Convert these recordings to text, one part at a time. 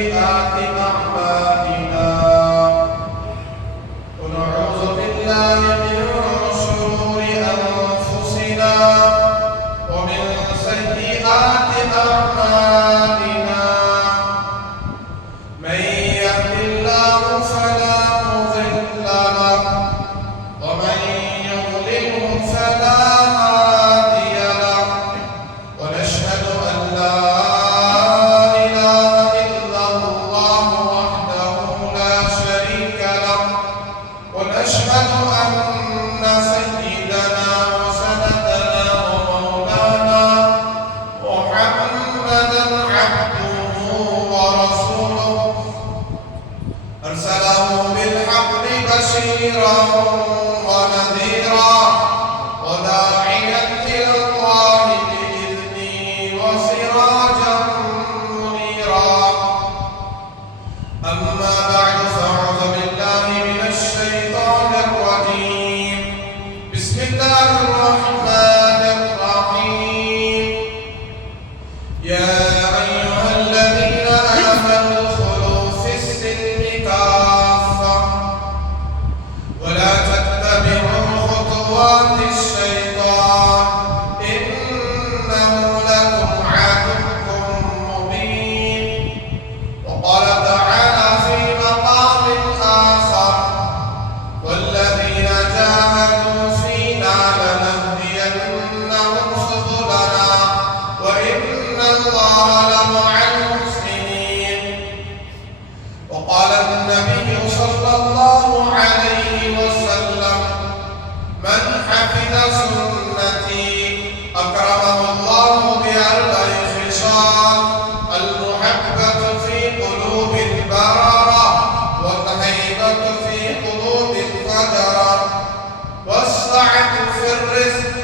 سيئات أعمالنا ونعوذ بالله من شرور أنفسنا ومن سيئات أعمالنا من يهد الله فلا مضل له ومن يضلله فلا هادي له ونشهد أن لا إله إلا الله وحده لا شريك له ونشهد أن سيدنا وسندنا ومولانا محمدا عبده ورسوله أرسله بالحق بشيرا ونذيرا وداعيا إلى الله بإذنه وسراجا منيرا أما بعد فأعوذ بالله من الشيطان الرجيم بسم الله الرحمن الرحيم يا أيها الذين آمنوا ادخلوا في السلم كافة ولا تتبعوا خطوات الشيطان إنه لكم عدو مبين وقال تعالى في مقام آخر والذين جاهدوا فينا لنهدينهم سبلنا وإن الله لمع المحسنين وقال النبي صلى الله عليه وسلم من حفظ سنتي أكرمه الله بأربع خصال المحبة في قلوب البررة والهيبة في قلوب الفجرة والسعة في الرزق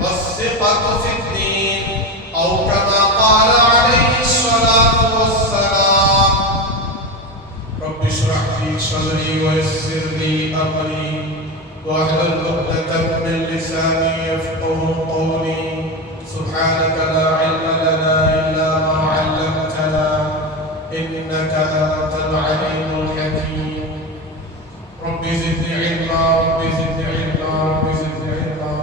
والثقة في الدين أو كما قال عليه الصلاة والسلام رب اشرح لي صدري ويسر لي أمري واحلل عقدة من لساني يفقه قولي سبحانك لا علم لنا إلا ما علمتنا إنك أنت العليم الحكيم رب زدني علما رب زدني علما رب زدني علما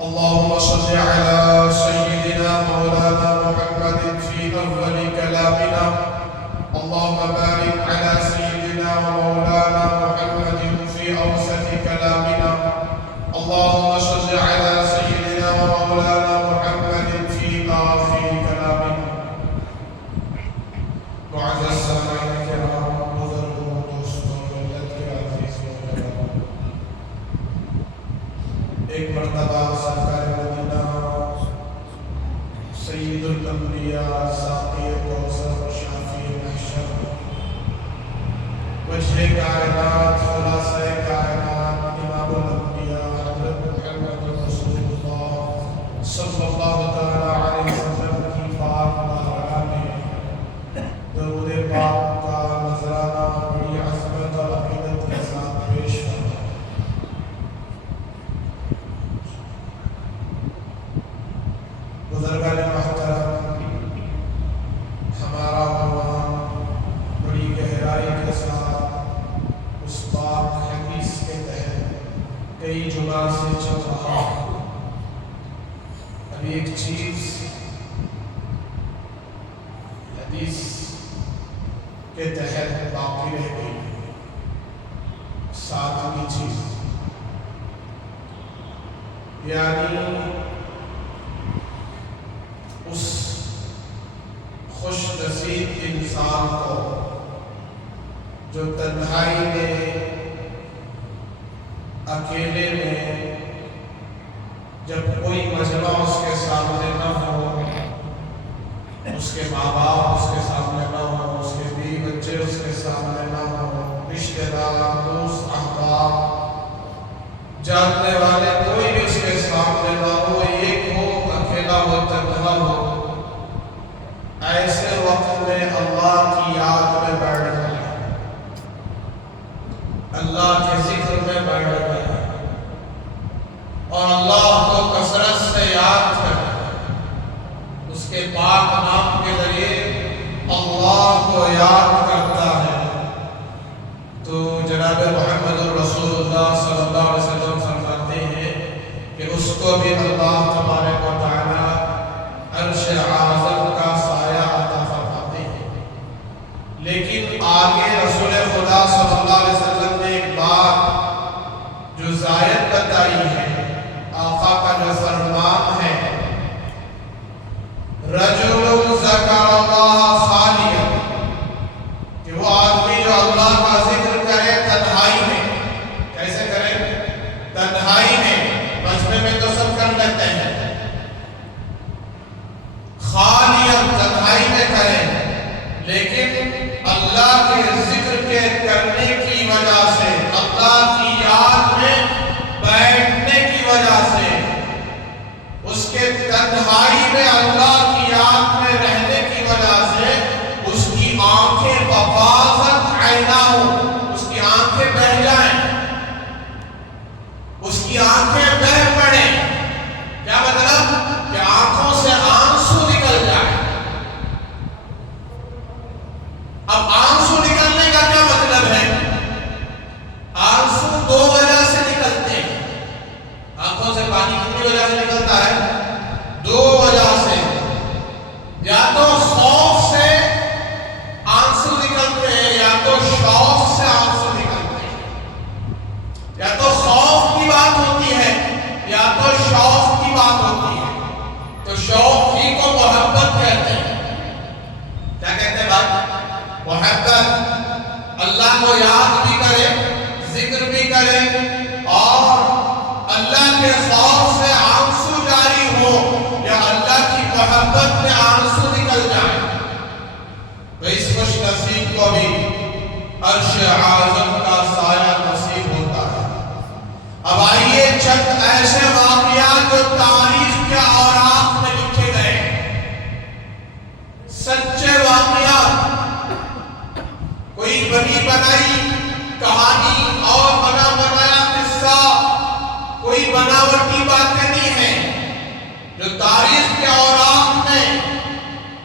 اللهم صل على سيدنا مولانا محمد في أول كلامنا اللهم بارك على سيدنا ومولانا محمد في أوسط كلامنا اللهم صل على سيدنا ومولانا محمد في آخر كلامنا معزز السامعين الكرام بزرگوں دوستوں ملت کے عزیزوں ایک مرتبہ سرکار مدینہ سید الانبیاء ساقی کوثر شافی محشر وجہ کائنات خلاصہ کائنات امام الانبیاء حضرت محمد رسول اللہ صلی اللہ تعالی علیہ وسلم کی پاک بارگاہ میں درود پاک کا نذرانہ بڑی عظمت اور عقیدت کے ساتھ پیش کرنا بزرگان محترم ہمارا عنوان بڑی گہرائی کے ساتھ اس پاک حدیث کے تحت کئی جگہ سے چل رہا ہے ابھی ایک چیز حدیث کے تحت باقی رہ گئی ساتویں چیز یعنی اس خوش نصیب انسان کو جو تنہائی میں اکیلے میں جب کوئی مجمع اس کے سامنے نہ ہو اس کے ماں باپ اس کے سامنے نہ ہو اس کے بیوی بچے اس کے سامنے نہ ہو رشتہ دار دوست احباب جاننے والے کوئی بھی اس کے سامنے نہ ہو ایک ہو اکیلا ہو تنہا ہو ایسے وقت میں اللہ کی یاد میں بیٹھ جائے اللہ کے ذکر میں بیٹھ جائے اور اللہ کو کثرت سے یاد کریں، اس کے پاک نام کے ذریعے اللہ کو یاد کرتا ہے تو جناب محمد رسول اللہ صلی اللہ علیہ وسلم فرماتے ہیں کہ اس کو بھی اللہ تبارک و تعالی عرش اعظم کا سایہ عطا فرماتے ہیں۔ لیکن آگے رسول خدا صلی اللہ علیہ وسلم نے ایک بات جو زائد بتائی ہے، آقا کا جو فرمان ہے، رجل ذکر اللہ خالیا، کہ وہ آدمی جو اللہ کا ذکر کرے تنہائی میں۔ کیسے کرے؟ تنہائی میں، مجمع میں تو سب کر لیتے ہیں، خالیا تنہائی میں کرے، لیکن اللہ کے ذکر کے کرنے کی وجہ سے، اللہ کی یاد میں بیٹھنے کی وجہ سے، اس کے تنہائی میں اللہ کی یاد میں رہنے کی وجہ سے اس کی آنکھیں بفاضت عیناہ، اس کی آنکھیں بہہ جائیں، اس کی آنکھیں بہہ پڑیں۔ کیا مطلب؟ کہ آنکھوں سے آنسو نکل جائے۔ اب آنسو نکلنے کا کیا مطلب ہے؟ آنسو دو وجہ سے نکلتے ہیں۔ آنکھوں سے پانی کتنی وجہ سے نکلتا ہے؟ دو وجہ سے۔ یا تو خوف سے آنسو نکلتے ہیں، یا تو شوق سے آنسو نکلتے ہیں۔ یا تو خوف کی بات ہوتی ہے، یا تو شوق کی بات ہوتی ہے۔ تو شوق ہی کو محبت کہتے ہیں۔ کیا کہتے ہیں بات؟ محبت۔ اللہ کو یاد بھی کرے، ذکر بھی کرے، اور اللہ کے خوف سے آنسو جاری ہو، یا اللہ کی محبت میں آنسو نکل جائے، تو اس خوش نصیب کو بھی عرش اعظم کا سایہ نصیب ہوتا ہے۔ اب آئیے چند ایسے واقعات جو تاریخ کے اوراق میں لکھے گئے، سچے واقعات، کوئی بنی بنائی کہانی اور بنا بنایا قصہ، کوئی بناوٹی باتیں نہیں ہیں، جو تاریخ کے اوراق میں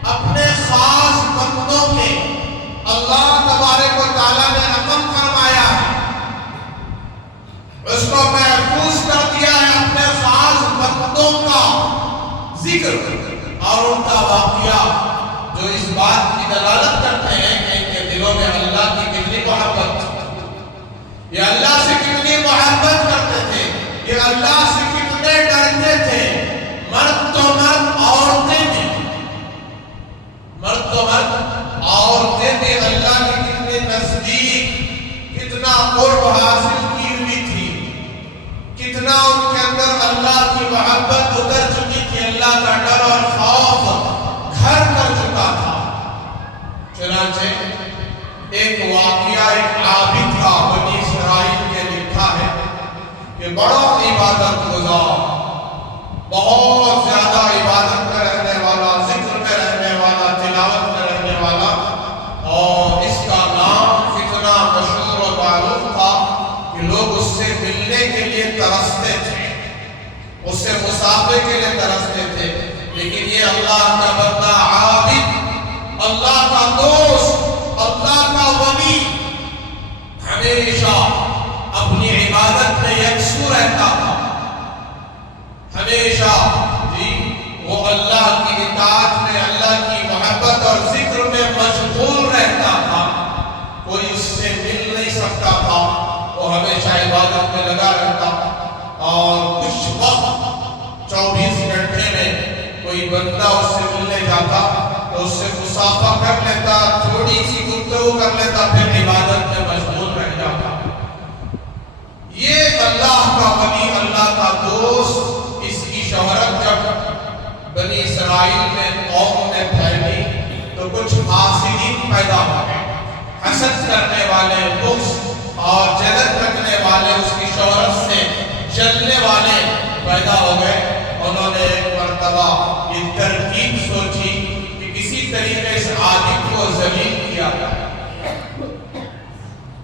اپنے خاص بندوں کے اللہ تبارک و تعالیٰ نے رقم فرمایا ہے، اس کو محفوظ کر دیا ہے، اپنے خاص بندوں کا ذکر اور ان کا واقعہ، جو اس بات کی دلالت کرتے ہیں کہ ان کے دلوں میں اللہ کی کتنی محبت تھی، یہ اللہ سے کتنی محبت کرتے تھے، یہ اللہ سے کتنے ڈرتے تھے۔ مرد تو مرد، عورتیں بھی، مرد تو مرد، عورتیں بھی اللہ کے کتنے نزدیک، کتنا قرب حاصل کی ہوئی تھی، کتنا ان کے اندر اللہ کی محبت اتر چکی تھی، اللہ کا ڈر اور خوف گھر کر چکا تھا۔ چنانچہ ایک واقعہ ایک عابد کا بنی اسرائیل کے لکھا ہے کہ بڑا عبادت گزار، بہت زیادہ عبادت میں رہنے والا، ذکر میں رہنے والا، تلاوت میں رہنے والا، اور اس کا نام اتنا مشہور و معروف تھا کہ لوگ اس سے ملنے کے لیے ترستے تھے، اس سے مصافحے کے لیے ترستے تھے۔ لیکن یہ اللہ کا بندہ عابد، اللہ کا دوست، اللہ کا ولی، ہمیشہ اپنی عبادت میں یکسو رہتا تھا، ہمیشہ وہ اللہ کی اطاعت میں، اللہ کی محبت اور ذکر میں مشغول رہتا تھا، کوئی اس سے مل نہیں سکتا تھا، وہ ہمیشہ عبادت میں لگا رہتا، اور کچھ وقت 24 گھنٹے میں کوئی بندہ اس سے ملنے جاتا تو اس سے مصافحہ کر لیتا، تھوڑی سی گفتگو کر لیتا، پھر عبادت میں مشغول رہ جاتا۔ یہ اللہ کا ولی، اللہ کا دوست، اس کی شہرت جب بنی اسرائیل میں قوم میں پھیلی تو کچھ حاسدین پیدا ہو گئے، حسد کرنے والے، بغض اور جلن رکھنے والے، اس کی شہرت سے جلنے والے پیدا ہو گئے۔ انہوں نے ایک مرتبہ یہ ترکیب سوچی کہ کسی طریقے سے عابد کو ذلیل کیا جائے،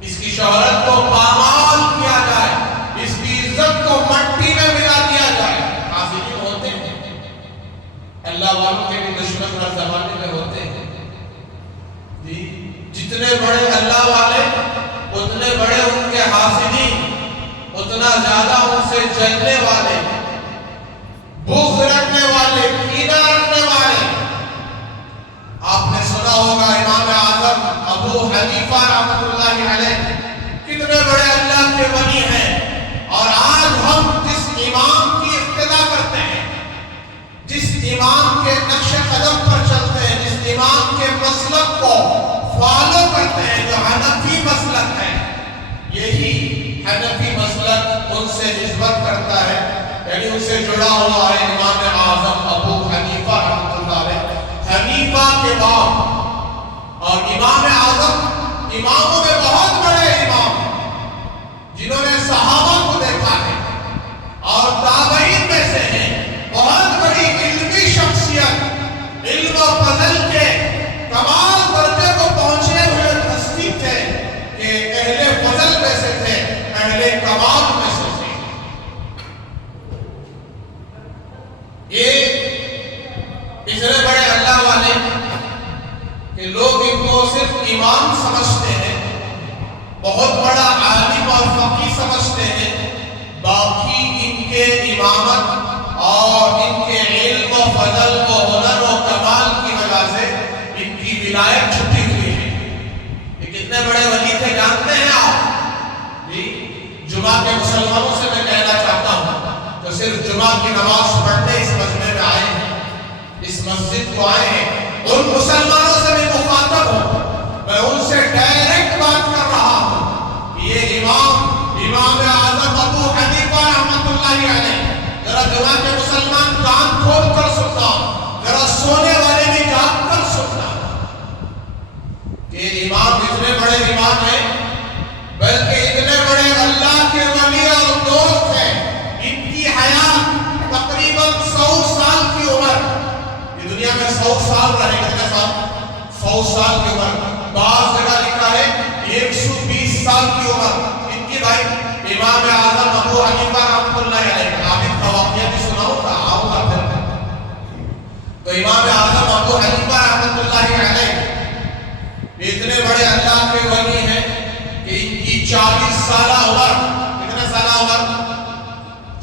اس کی شہرت کو پامال کیا جائے، اس کی عزت کو مٹی میں ملا دیا جائے۔ حاسدین ہوتے ہیں، اللہ والوں کے بھی دشمن ہر زمانے میں ہوتے ہیں، جتنے بڑے اللہ والے اتنے بڑے ان کے حاسدین، اتنا زیادہ ان سے جلنے والے، بغض رکھنے والے، کینہ رکھنے والے۔ آپ نے سنا ہوگا امام اعظم ابو حنیفہ رحمۃ اللہ علیہ کتنے بڑے اللہ کے ولی ہیں، اور آج ہم جس امام کی اقتدا کرتے ہیں، جس امام کے نقش قدم پر چلتے ہیں، جس امام کے مسلک کو فالو کرتے ہیں، جو حنفی مسلک ہے، یہی حنفی مسلک ان سے نسبت کرتا ہے، یعنی ان سے جڑا ہوا ہے امام اعظم ابو حنیفہ رحمۃ اللہ علیہ۔ حنیفہ کے بعد اور امام اعظم اماموں میں بہت بڑے امام جنہوں نے صحابہ کو دیکھا ہے اور تابعین میں سے ہیں، بہت بڑی علمی شخصیت، علم و فضل کے کمال درجے کو پہنچے ہوئے ہستی تھے کہ اہل فضل میں سے تھے، اہل کمال میں سے تھے۔ یہ اتنے بڑے اللہ والے کہ لوگ ان کو صرف امام سمجھتے ہیں، بہت بڑا عالم اور فقیہ سمجھتے ہیں، باقی ان کے امامت اور ان کے علم و فضل و ہنر و کمال کی وجہ سے ان کی ولایت چھٹی ہوئی ہے۔ یہ کتنے بڑے ولی تھے جانتے ہیں آپ؟ جی، جمعہ کے مسلمانوں سے میں کہنا چاہتا ہوں جو صرف جمعہ کی نماز پڑھنے اس مجمع میں آئے ہیں، اس مسجد کو آئے ہیں، ان مسلمانوں سے بھی مخاطب ہوں، میں ان سے ڈائریکٹ بات کر رہا ہوں کہ یہ امام اعظم ابو حنیفہ رحمۃ اللہ علیہ، ذرا جمعہ کے مسلمان کان کھول کر سننا، ذرا سونے والے بھی جاگ کر سننا کہ امام اتنے بڑے امام ہیں، بلکہ اتنے بڑے اللہ کے ولی اور دوست ہیں، ان کی حیات تقریباً 100 سال کی عمر، یہ دنیا میں 100 سال رہے، کتنے سال؟ 100 سال کی عمر، بعض جگہ لکھا ہے 120 سال کی عمر ان کی۔ بھائی امام اعظم ابو حنیفہ رحمۃ اللہ علیہ، عابد کا واقعہ بھی سناؤں گا، آؤں گا پھر۔ تو امام اعظم ابو حنیفہ رحمۃ اللہ علیہ اتنے بڑے اللہ کے ولی ہیں کہ ان کی 40 سالہ عمر، کتنے سالہ عمر؟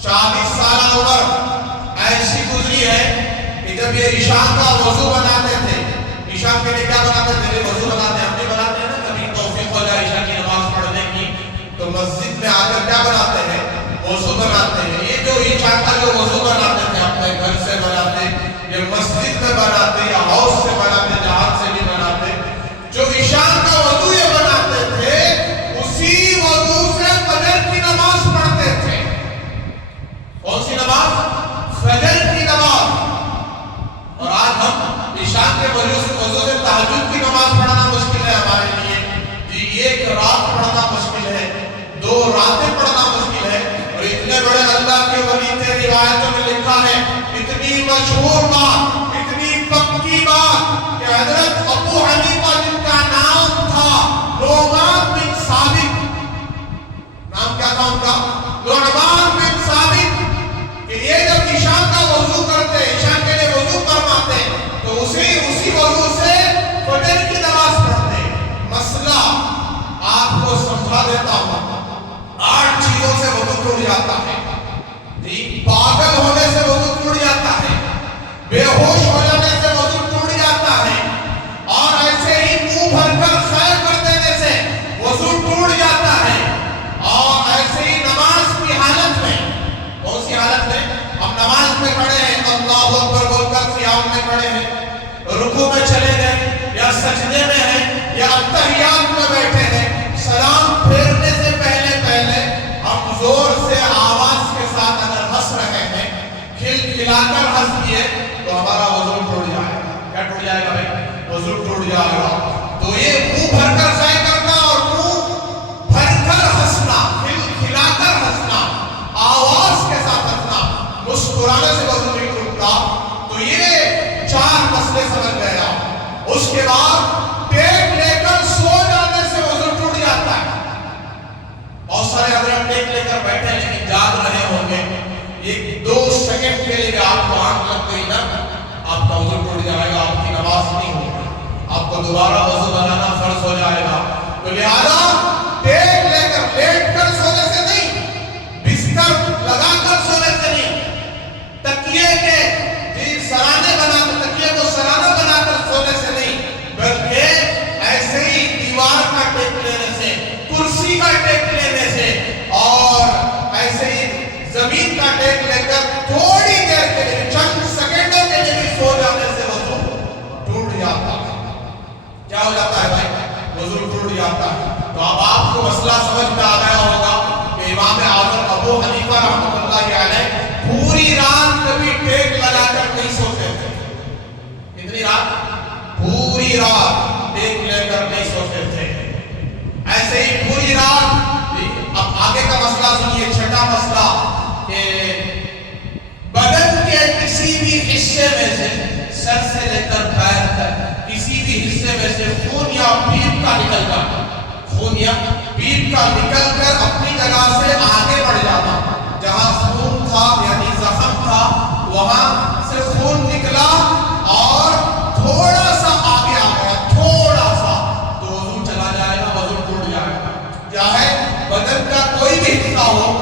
40 سالہ عمر ایسی گزری ہے کہ جب یہ عشاء کا وضو بناتے تھے، عشاء کے لیے کیا بناتے تھے؟ وضو بناتے ہیں، ہم بھی بناتے ہیں نا، کبھی توفیق ہو جائے عشاء کی نماز پڑھنے کی تو مسجد میں آ کر کیا بناتے ہیں؟ وضو بناتے ہیں۔ یہ جو عشاء کا جو وضو بناتے تھے اپنے گھر سے بناتے، یہ مسجد میں بناتے یا ہاؤس سے بناتے، جہاں سے بھی بناتے، جو عشاء کا وضو یہ بناتے تھے، اسی وضو سے فجر کی نماز پڑھتے تھے۔ کون سی نماز؟ فجر کی نماز۔ اور آج ہم عشاء کے وضو سے تہجد کی نماز پڑھنا مشکل ہے ہمارے لیے، جی ایک رات پڑھنا مشکل ہے، 2 راتیں پڑھنا مشکل ہے۔ اور اتنے بڑے اللہ کے ولی تھے، روایتوں میں لکھا ہے، اتنی مشہور بات، اتنی پکی بات کہ حضرت ابو حنیفہ جن کا نام تھا نعمان بن ثابت، نام کیا تھا ان کا؟ نعمان بن ثابت، کہ یہ جب عشاء کا وضو کرتے، عشاء کے لیے وضو فرماتے تو اسی وضو سے فجر کی نماز پڑھتے۔ مسئلہ آپ کو سمجھا دیتا ہوں، 8 چیزوں سے وضو ٹوٹ جاتا ہے، پاگل ہونے سے وضو ٹوٹ جاتا ہے، بے ہوش ہو جانے سے وضو ٹوٹ جاتا ہے، اور ایسے ہی منہ بھر کر خیر کر دینے سے وضو ٹوٹ جاتا ہے، اور ایسے ہی نماز کی حالت میں، کون سی حالت میں؟ ہم نماز میں کھڑے ہیں، اللہ اکبر بول کر قیام میں کھڑے ہیں، رکوع میں چلے گئے یا سجدے میں ہیں یا اتحیات میں بیٹھے ہیں، سلام پھیرنے سے پہلے ہم زور سے آواز کے ساتھ اگر ہنس رہے ہیں، کھل کھلا کر ہنس دیے تو ہمارا وضو ٹوٹ جائے گا۔ کیا ٹوٹ جائے گا بھائی؟ وضو ٹوٹ جائے گا۔ تو یہ منہ بھر کر خیر کرنا اور منہ بھر کر ہنسنا، کھل کھلا کر ہنسنا، آواز کے ساتھ ہنسنا، مسکرانے سے وضو نہیں ٹوٹتا۔ تو یہ 4 مسئلے سمجھ گئے آپ۔ اس کے بعد ٹیک لے کر سو جانے سے وضو ٹوٹ جاتا ہے۔ بہت سارے حضرات ٹیک لے کر بیٹھے لیکن جاگ رہے ہوں گے، 1-2 سیکنڈ کے لیے آپ کو آنکھ لگ گئی نا، آپ کا وضو ٹوٹ جائے گا، آپ کی نماز نہیں ہوگی، آپ کو دوبارہ وضو بنانا فرض ہو جائے گا۔ لہذا ٹیک لے کر لیٹ کر سونے سے نہیں، بستر لگا کر سونے سے نہیں، تکیے کے سرانے بنا کر، تکیے کو سرانہ بنا کر سونے سے نہیں، بلکہ ایسے ہی دیوار کا ٹیک لینے سے، کرسی کا ٹیک لینے سے اور ایسے ہی زمین کا ٹیک لے کر تھوڑی دیر کے لیے، چند سیکنڈوں کے لیے بھی سو جانے سے وضو ٹوٹ جاتا ہے۔ کیا ہو جاتا ہے بھائی؟ وضو ٹوٹ جاتا ہے۔ تو اب آپ کو مسئلہ سمجھ میں آ گیا ہوگا کہ امام اعظم ابو حنیفہ رحمۃ اللہ علیہ پوری رات کبھی ٹیک لگا کر نہیں سوتے تھے۔ کتنی رات؟ پوری رات ٹیک لے کر نہیں سوتے تھے۔ ایسے ہی پوری رات۔ اب آگے کا مسئلہ سنیے، چھٹا مسئلہ کہ بدن کے کسی بھی حصے میں سے، سر سے لے کر پیر تک کسی بھی حصے میں سے خون یا پیپ کا نکل کر، خون یا پیپ کا نکل کر اپنی جگہ سے آگے بڑھ جانا، جہاں خون تھا یعنی زخم تھا وہاں سے خون نکلا اور تھوڑا سا آگے آ گیا، تھوڑا سا، تو وضو چلا جائے گا، وضو ٹوٹ جائے گا۔ کیا ہے؟ بدن کا کوئی بھی حصہ ہو،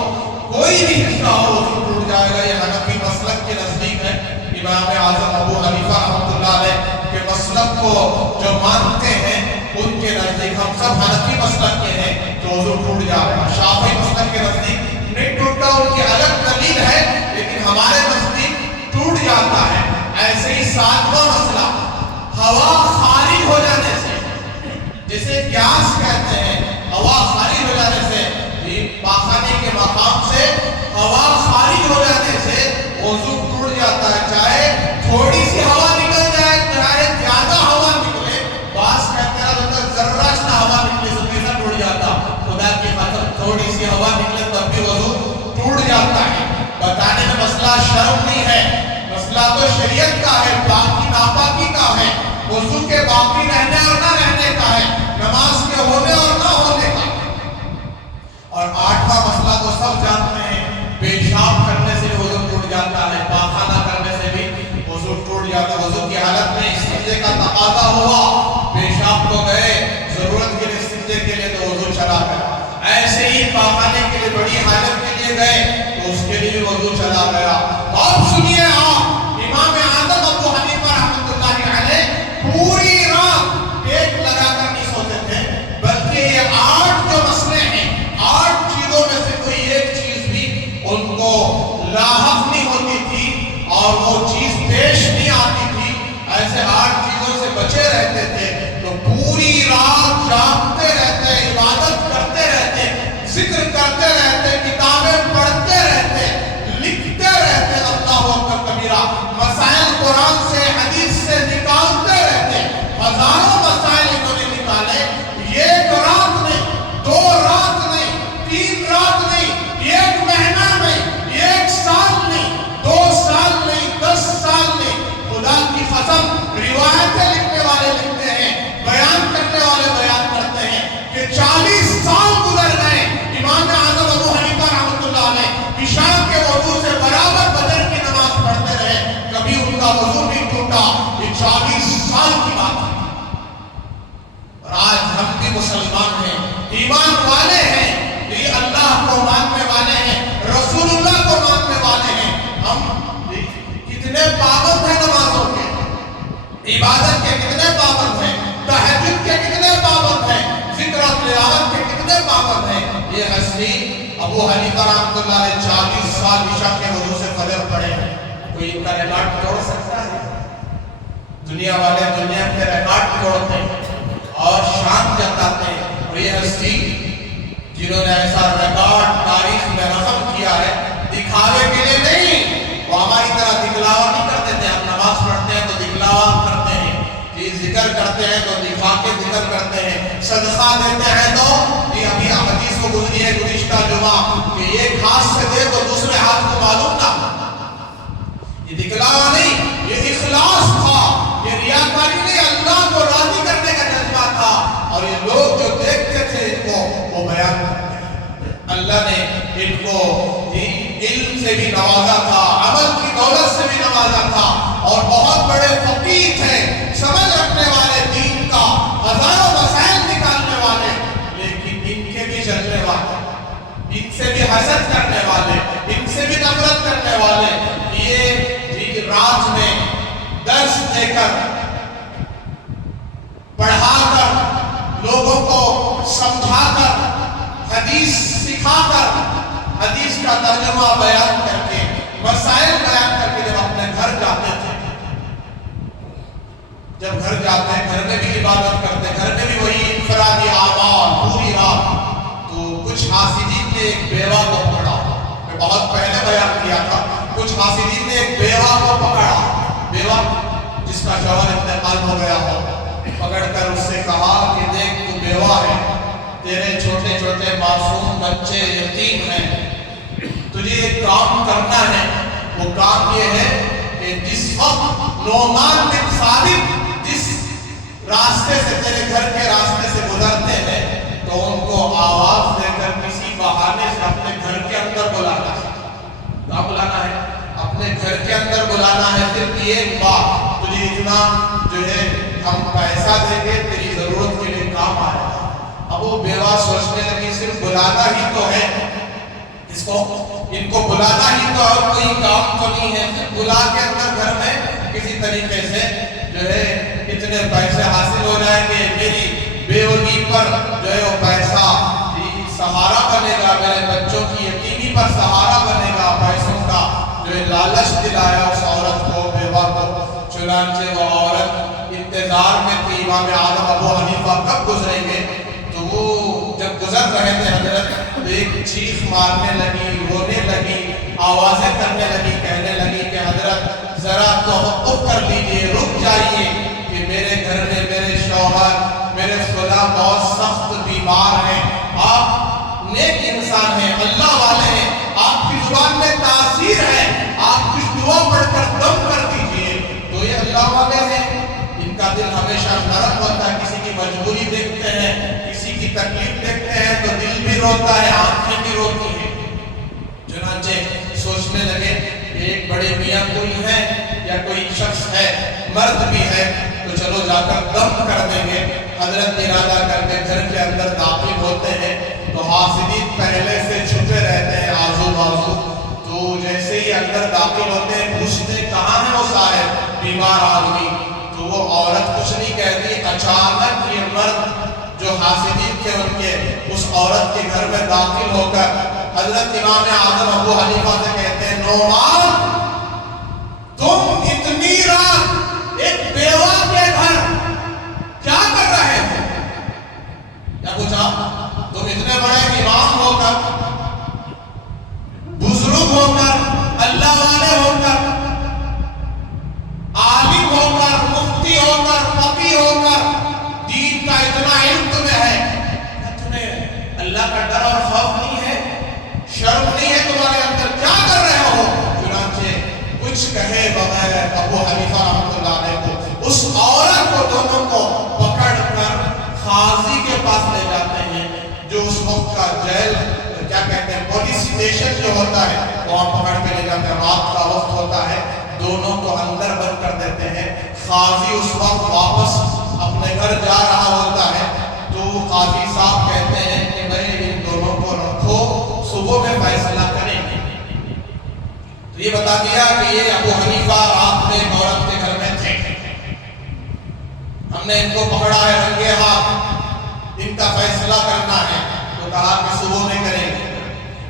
کوئی بھی حصہ ہو، وضو ٹوٹ جائے گا۔ یہ حنفی مسلک کے نزدیک ہے۔ امام اعظم ابو حنیفہ رحمۃ اللہ علیہ کے مسلک کو جو مانتے ہیں ان کے نزدیک، ہم سب حنفی مسلک کے ہیں، تو وضو ٹوٹ جائے گا۔ شافعی مسلک کے نزدیک نہیں ٹوٹتا، ان کی الگ دلیل ہے، لیکن ہمارے نزدیک ٹوٹ جاتا ہے۔ ایسے ہی ساتواں مسئلہ، ہوا خارج ہو جانے سے، جسے گیس کہتے ہیں، ہوا خارج ہو جانے سے، پاخانے کے مقام سے ہوا خارج ہو جانے سے وضو ٹوٹ جاتا ہے۔ چاہے تھوڑی سی ہوا نکل جائے، چاہے زیادہ ہوا نکلے، بعض کہتے ہیں اگر ذرہ سا ہوا نکلے تو کیسا ٹوٹ جاتا؟ خدا کی خاطر تھوڑی سی ہوا نکلے تب بھی وضو ٹوٹ جاتا ہے۔ بتانے میں مسئلہ شرم نہیں ہے، مسئلہ تو شریعت کا ہے، پاکی ناپاکی کا ہے، وضو کے باقی رہنے اور نہ رہنے کا ہے، نماز کے ہونے اور نہ ہونے کا۔ اور آٹھواں مسئلہ تو سب جانتے ہیں، پیشاب کرنے سے وضو ٹوٹ جاتا ہے، پاخانہ کرنے سے بھی وضو ٹوٹ جاتا ہے۔ وضو کی حالت میں استنجے کا تقاضا ہوا، پیشاب کو گئے ضرورت کے لیے، استنجے کے لیے، تو وضو چلا گیا۔ ایسے ہی پاخانے کے لیے بڑی حاجت کے لیے گئے تو اس کے لیے بھی وضو چلا گیا۔ اب سنیے آپ، امام اعظم ابو حنیفہ رحمۃ اللہ علیہ پوری رات ٹیک لگا کر نہیں سوتے تھے، بلکہ یہ 8 جو مسئلے ہیں، 8 چیزوں میں سے کوئی ایک چیز بھی ان کو لاحق نہیں ہوتی تھی اور وہ چیز پیش نہیں آتی تھی، ایسے 8 چیزوں سے بچے رہتے تھے۔ تو پوری رات جاگتے رہتے، عبادت کرتے رہتے، ذکر کرتے رہتے، کتابیں پڑھتے رہتے، لکھتے رہتے، اللہ اکبر کبیرہ، مسائل قرآن سے حدیث سے نکالتے رہتے، ہزاروں مسائل انہوں نے نکالے۔ ایک رات نہیں، 2 رات نہیں، 3 رات نہیں، 1 مہینہ نہیں، 1 سال نہیں، 2 سال نہیں، 10 سال نہیں، خدا کی قسم روایتیں لکھنے والے لکھتے ہیں، بیان کرنے والے بیان کرتے ہیں کہ 40 سال گزر گئے، امام اعظم ابو حنیفہ رحمۃ اللہ علیہ عشاء کے وضو سے برابر بدر کی نماز پڑھتے رہے، کبھی ان کا وضو نہیں ٹوٹا۔ یہ 40 سال کی بات ہے۔ اور آج ہم بھی مسلمان ہیں، ایمان والے ہیں، یہ اللہ کو ماننے والے ہیں، رسول اللہ کو ماننے والے ہیں۔ ہم کتنے پابند ہیں نمازوں کے، عبادت کے کتنے پابند ہیں، تہجد کے کتنے پابند ہیں، ذکر و تلاوت کے کتنے پابند ہیں۔ یہ ہستی ابو حنیفہ رحمۃ اللہ علیہ 40 سال عشاء کے وضو سے فجر پڑھے، کوئی ان کا ریکارڈ توڑ سکتا ہے؟ دنیا والے دنیا کے ریکارڈ توڑتے ہیں اور شان جتاتے ہیں۔ اور یہ ہستی جنہوں نے ایسا ریکارڈ تاریخ میں رقم کیا ہے، دکھاوے کے لیے نہیں، وہ ہماری طرح دکھلاوا نہیں کرتے تھے۔ ہم نماز پڑھتے ہیں تو دکھلاوا کرتے ہیں، ذکر کرتے ہیں تو دکھا کے ذکر کرتے ہیں، صدقہ دیتے ہیں تو یہ ابھی حدیث کو گزری ہے گزشتہ جمعہ کہ ایک ہاتھ سے دے تو دوسرے ہاتھ کو معلوم نہ۔ یہ دکھلاوا نہیں، یہ اخلاص تھا، یہ ریاکاری نہیں، اللہ کو راضی کرنے کا جذبہ تھا۔ اور یہ لوگ جو دیکھتے تھے ان کو، وہ بیان کرتے ہیں۔ اللہ نے ان کو علم سے بھی نوازا تھا، عمل کی دولت سے بھی نوازا تھا، اور بہت بڑے فقیہ تھے، سمجھ رکھنے والے دین کا، ہزاروں مسائل نکالنے والے، جاتے ہیں، گھر میں بھی عبادت کرتے ہیں، گھر میں بھی وہی انفرادی اعمال پوری رات. تو کچھ حاسدین نے ایک بیوہ کو پکڑا، میں بہت پہلے بیان کیا تھا، کچھ حاسدین نے ایک بیوہ کو پکڑا، بیوہ جس کا شوہر انتقال ہو گیا ہو، پکڑ کر اس سے کہا کہ دیکھ تو بیوہ ہے، تیرے چھوٹے چھوٹے معصوم بچے یتیم ہیں، تجھے ایک کام کرنا ہے. وہ کام یہ ہے کہ جس وقت نعمان بن ثابت جس راستے سے تیرے گھر کے راستے سے گزرتے ہیں تو ان کو آواز دے کر کسی بہانے سے اپنے گھر کے اندر بلانا ہے. کیا بلانا ہے؟ اپنے گھر کے اندر بلانا ہے. صرف ایک بار تجھے اتنا جو ہے ہم پیسہ دیں گے، تیری ضرورت کے لیے کام آئے گا. اب وہ بیوہ سوچنے لگی صرف بلانا ہی تو ہے، اس کو ان کو بلانا ہی تو اور کوئی کام تو نہیں ہے، صرف بلا کے اندر گھر میں کسی طریقے سے جو ہے اتنے پیسے حاصل ہو جائیں گے، میری بیوگی پر جو ہے وہ پیسہ سہارا بنے گا، میرے بچوں کی یتیمی پر سہارا بنے گا، پیسوں کا جو ہے لالچ دلایا اس عورت کو، بیوہ کو. چنانچہ وہ عورت انتظار میں تھی امام اعظم ابو حنیفہ کب گزریں گے. تو وہ جب گزر رہے تھے حضرت تو ایک چیخ مارنے لگی، رونے لگی، آوازیں کرنے لگی، کہنے لگی کہ حضرت ذرا توقف کر لیجئے، رک جائیے کہ میرے گھر میں میرے شوہر میرے خدا بہت سخت بیمار ہیں، آپ نیک انسان ہیں، اللہ والے ہیں، آپ کی زبان میں تاثیر ہے، آپ کچھ دعا پڑھ کر دم کر دیجئے. تو یہ اللہ والے ہیں، ان کا دل ہمیشہ نرم ہوتا ہے، کسی کی مجبوری دیکھتے ہیں، کسی کی تکلیف دیکھتے ہیں تو دل بھی روتا ہے، آنکھیں بھی روتی ہیں. چنانچہ سوچنے لگے کہ ایک بڑے میاں کوئی ہے یا کوئی شخص ہے، مرد بھی ہے، تو چلو جا کر دم کر دیں گے. حضرت ارادہ کر کے گھر کے اندر داخل ہوتے ہیں تو حاسدین پہلے سے چھپے رہتے ہیں آزو بازو. تو جیسے ہی اندر داخل ہوتے ہیں پوچھتے کہاں ہے وہ صاحب بیمار آدمی. تو وہ عورت کچھ نہیں کہتی، اچانک یہ مرد جو حاسدین کے ان کے اس عورت کے گھر میں داخل ہو کر حضرت امام اعظم ابو حنیفہ سے کہتے ہیں نعمان تم اتنی رات ایک بیوہ کے گھر کیا کر رہے ہو؟ کیا پوچھا؟ تم اتنے بڑے امام ہو کر، بزرگ ہو کر، اللہ والے ہو کر، عالم ہو کر، مفتی ہو کر، فقیہ ہو کر، دین کا اتنا علم تمہیں ہے، کیا تمہیں اللہ کا ڈر اور خوف نہیں ہے؟ شرم نہیں ہے تمہارے اندر؟ کیا کر رہے ہو؟ چنانچہ کچھ کہے بغیر ابو حنیفہ رحمۃ اللہ علیہ کو اس عورت کو دونوں کو پکڑ کر قاضی کے پاس لے جاتے ہیں، جو اس وقت کا جیل کیا کہتے ہیں پولیس اسٹیشن جو ہوتا ہے وہاں پکڑ کے لے جاتے ہیں. رات کا وقت ہوتا ہے، دونوں کو اندر بند کر دیتے ہیں. قاضی اس وقت واپس اپنے گھر جا رہا ہوتا ہے تو قاضی صاحب کہتے ہیں کہ بھائی ان دونوں کو رکھو، صبح میں فیصلہ کریں گے. تو یہ بتا دیا کہ یہ ابو حنیفہ رات میں ایک عورت کے گھر میں تھے، ہم نے ان کو پکڑا ہے رنگے ہاتھ، ان کا فیصلہ کرنا ہے. تو کہا کہ صبح میں کریں گے.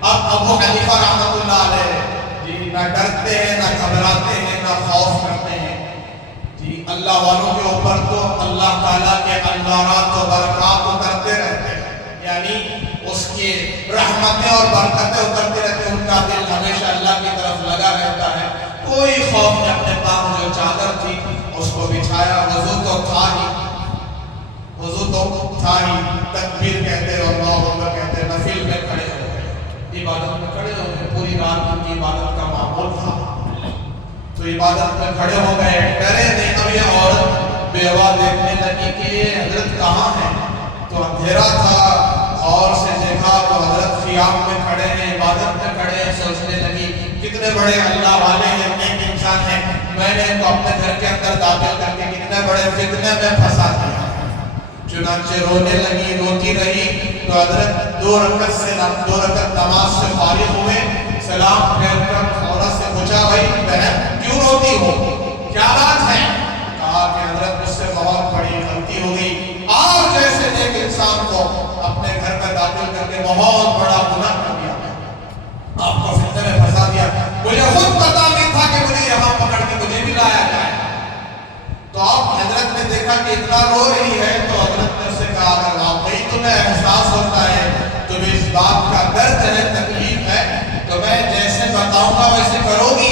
اب ابو حنیفہ رحمۃ اللہ علیہ جی نہ ڈرتے ہیں، نہ گھبراتے ہیں، نہ خوف کرتے ہیں. جی اللہ والوں کے اوپر تو اللہ تعالیٰ کے انوارات و برکات اترتے رہتے ہیں، یعنی اس کی رحمتیں اور برکتیں اترتے رہتے ہیں. ان کا دل ہمیشہ اللہ کی طرف لگا رہتا ہے. کوئی خوف نہیں. اپنے پاس جو چادر تھی اس کو بچھایا، وضو تو تھا ہی، تکبیر کہتے اور اللہ اکبر کہتے، نفل میں کھڑے ہو گئے، عبادت میں کھڑے ہو گئے. پوری رات ان کی عبادت کا معمول تھا تو عبادت میں کھڑے ہو گئے، ڈرے نہیں. اب یہ عورت بیوہ دیکھنے لگی کہ یہ حضرت کہاں ہے، تو اندھیرا تھا، اور سے دیکھا تو حضرت قیام میں کھڑے ہیں، عبادت میں کھڑے ہیں. سوچنے لگی کتنے بڑے اللہ والے ہیں، نیک انسان ہیں، میں نے ان کو اپنے گھر کے اندر داخل کر کے کتنے بڑے فتنے میں پھنسا دیا. چنانچہ رونے لگی، روتی رہی. تو حضرت دو رکعت نماز سے فارغ ہوئے، سلام پھیر کر عورت سے پوچھا بھائی بہن کیوں روتی ہو، کیا بات ہے؟ کہا کہ حضرت مجھ سے بہت بڑی غلطی ہو گئی، آپ جیسے ایک انسان کو اپنے گھر میں داخل کر کے بہت بڑا گناہ کر دیا، آپ کو فتنے میں پھنسا دیا. مجھے خود پتا نہیں تھا کہ مجھے یہاں پکڑ کے مجھے بھی لایا جائے. تو اب حضرت نے دیکھا کہ اتنا رو رہی ہے تو حضرت نے اسے کہا اگر واقعی تمہیں احساس ہوتا ہے تمہیں اس بات کا درد ہے تکلیف ہے تو میں جیسے بتاؤں گا ویسے کرو گی،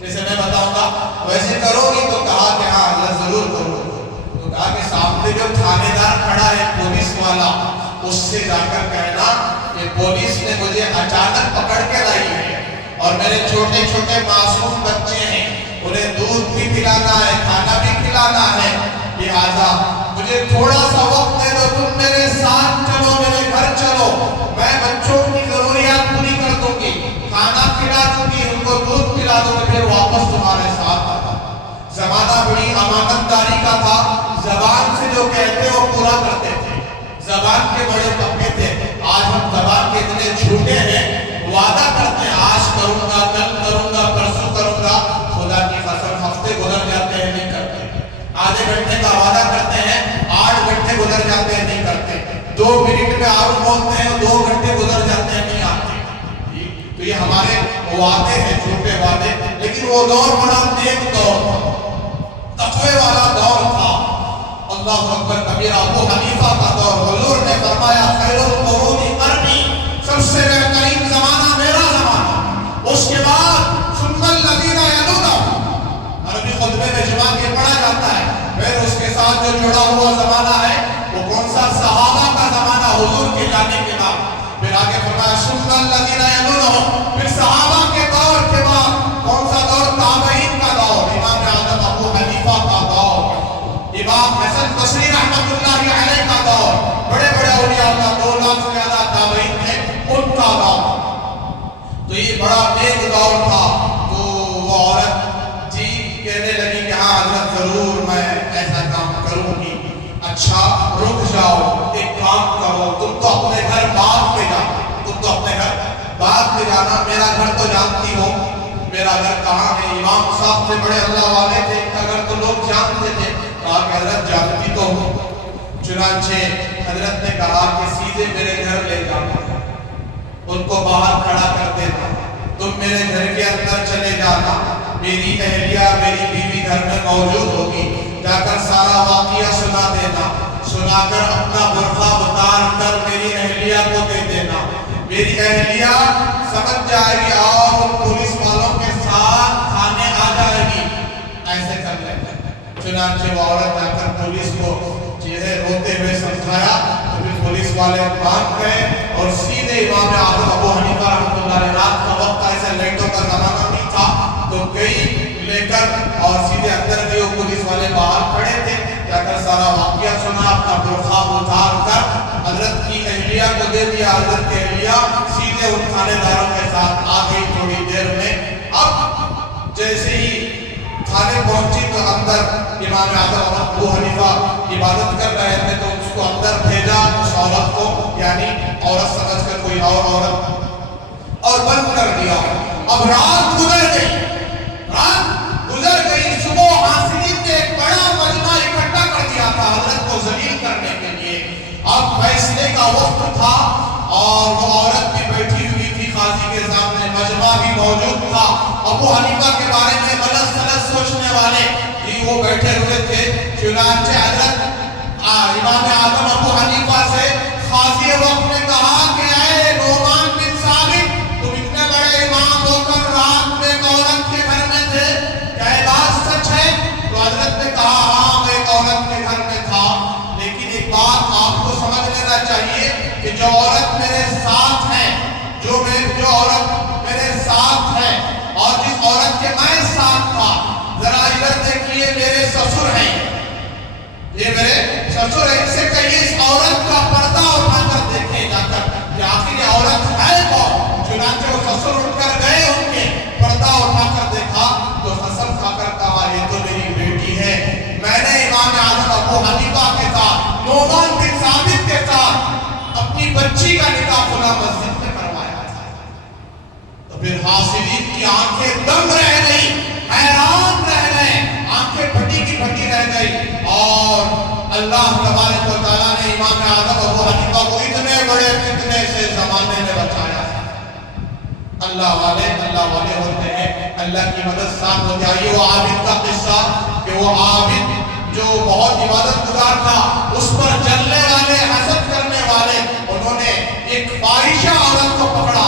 جیسے میں بتاؤں گا ویسے کرو گی؟ تو کہا کہ ہاں حضرت ضرور کروں گا۔ تو کہا کہ سامنے جو تھانے دار کھڑا ہے پولیس والا اس سے جا کر کہنا کہ پولیس نے مجھے اچانک پکڑ کے لائی ہے اور میرے چھوٹے چھوٹے معصوم بچے ہیں، انہیں دودھ بھی پلانا ہے کھانا بھی کھلانا ہے، لہٰذا مجھے تھوڑا سا وقت دے دو، تم میرے ساتھ چلو، میرے گھر چلو، میں بچوں کی ضروریات پوری کر دوں گی، کھانا کھلا دوں گی، ان کو دودھ پلا دوں گی، پھر واپس تمہارے ساتھ آتا۔ زمانہ بڑی امانت داری کا تھا، زبان سے جو کہتے وہ پورا کرتے تھے، زبان کے بڑے پکے تھے۔ آج ہم زبان کے اتنے جھوٹے ہیں، وعدہ کرتے ہیں آج کروں گا، کل کروں گا، پرسوں کروں گا، خدا کی قسم ہفتے گزر جاتے ہیں نہیں کرتے، آدھے گھنٹے کا وعدہ کرتے ہیں 8 گھنٹے گزر جاتے ہیں نہیں کرتے، 2 منٹ میں آرو بولتے ہیں 2 گھنٹے گزر جاتے ہیں نہیں آتے۔ تو یہ ہمارے وعدے ہیں، جھوٹے وعدے، لیکن وہ دور بڑا نیک دور تھا، تقوی والا دور تھا۔ اللہ اکبر کبیرہ، ابو حنیفہ کا دور، حضور نے فرمایا خیر القرون قرنی، سب سے بہترین زمانہ میرا زمانہ، اس کے بعد ثم الذین یلونہم، عربی خطبے میں جمعہ کے پڑھا جاتا ہے، پھر اس کے ساتھ جو جڑا ہوا زمانہ ہے وہ کون سا؟ صحابہ کا زمانہ، حضور کے جانے کے بعد۔ پھر آگے فرمایا ثم الذین یلونہم، پھر صحابہ کے دور کے بعد کون سا دور؟ تابعین کا دور، امام اعظم ابو حنیفہ کا دور، امام حسن بصری رحمۃ اللہ علیہ کا دور، بڑے بڑے اولیاء اللہ 2 لاکھ سے زیادہ تابعین ہیں ان کا دور۔ تو یہ بڑا نیک دور تھا۔ تو وہ عورت جی کہنے لگی کہ ہاں حضرت ضرور میں ایسا کام کروں گی۔ اچھا رک جاؤ، ایک کام کرو، تم تو اپنے گھر باغ میں جانا، تم تو اپنے گھر باغ میں جانا، میرا گھر تو جانتی ہو میرا گھر کہاں ہے۔ امام صاحب سے بڑے اللہ والے تھے، اگر تو لوگ جانتے تھے، کہا کہ حضرت جانتی تو ہوں۔ چنانچہ حضرت نے کہا کہ سیدھے میرے گھر لے جانا، ان کو باہر کھڑا کر دینا، تم میرے گھر کے اندر چلے جانا، میری اہلیہ میری بیوی گھر میں موجود ہوگی، جا کر سارا واقعہ سنا دینا، سنا کر اپنا برقع اتار کر میری اہلیہ کو دے دینا، میری اہلیہ سمجھ جائے گی اور ان پولیس والوں کے ساتھ تھانے آ جائے گی، ایسے کر لیں۔ چنانچہ وہ عورت جا کر پولیس کو چہرے روتے ہوئے سمجھایا، تو پھر پولیس والے مان گئے اور سیدھے امام اعظم ابو حنیفہ رحمۃ اللہ علیہ، رات کا وقت ایسے لائٹوں کا زمانہ نہیں تھا، تو گئی لے کر اور سیدھے اندر گئے، وہ پولیس والے باہر کھڑے تھے، جا کر سارا واقعہ سنا، اپنا برقع اتار کر حضرت کی اہلیہ کو دے دیا، حضرت کی اہلیہ سیدھے ان تھانے داروں کے ساتھ آ گئی تھوڑی دیر میں۔ اب جیسے ہی تھانے پہنچی تو اندر امام اعظم ابو حنیفہ عبادت کر رہے تھے، تو اس کو اندر بھیجا، اس عورت کو، یعنی عورت سمجھ کر کوئی اور عورت، اور بند کر دیا۔ اب رات گزر گئی، صبح حاصلین نے ایک بڑا مجمع اکٹھا کر دیا تھا حضرت کو ذلیل کرنے کے لیے۔ اب فیصلے کا وقت تھا اور وہ عورت بھی بیٹھی ہوئی تھی قاضی کے سامنے، مجمع بھی موجود تھا، ابو حنیفہ کے بارے میں غلط سلط سوچنے والے بھی وہ بیٹھے ہوئے تھے۔ چنانچہ حضرت امام اعظم ابو حنیفہ سے قاضی وقت نے کہا کہ اے نعمان بن ثابت، تم اتنے بڑے امام ہو کر رات میں ایک عورت کے گھر میں تھے، کیا یہ بات سچ ہے؟ تو حضرت نے کہا ہاں میں ایک عورت کے گھر میں تھا، لیکن ایک بات آپ کو سمجھ لینا چاہیے کہ جو عورت میرے ساتھ ہے، جو عورت میرے ساتھ ہے اور جس عورت کے میں ساتھ تھا، ذرا ادھر دیکھیے میرے سسر ہیں، یہ میرے سسر ہیں، ان سے کہیے اس عورت کا پردہ اٹھا کر دیکھیں جا کر کہ آخر یہ عورت ہے کون۔ چنانچہ وہ سسر اٹھ کر گئے، ان کے پردہ اٹھا کر دیکھا تو قسم کھا کر کہا یہ تو میری بیٹی ہے، میں نے امام اعظم ابو حنیفہ کے ساتھ، نعمان بن ثابت کے ساتھ اپنی بچی کا نکاح کھلا مسجد میں کروایا تھا۔ تو پھر حاصلین کی آنکھیں دم رہ گئی، حیران رہ گئے، آنکھیں پھٹی کی پھٹی رہ گئی، اور اللہ تبارک و تعالیٰ نے امام اعظم ابو حنیفہ کو اتنے بڑے فتنے سے زمانے میں بچایا ہے۔ اللہ والے ہوتے ہیں، اللہ کی مدد ساتھ ہوتی ہے۔ یہ وہ عابد کا قصہ کہ وہ عابد جو بہت عبادت گزار تھا، اس پر جلنے والے، حسد کرنے والے، انہوں نے ایک فاحشہ عورت کو پکڑا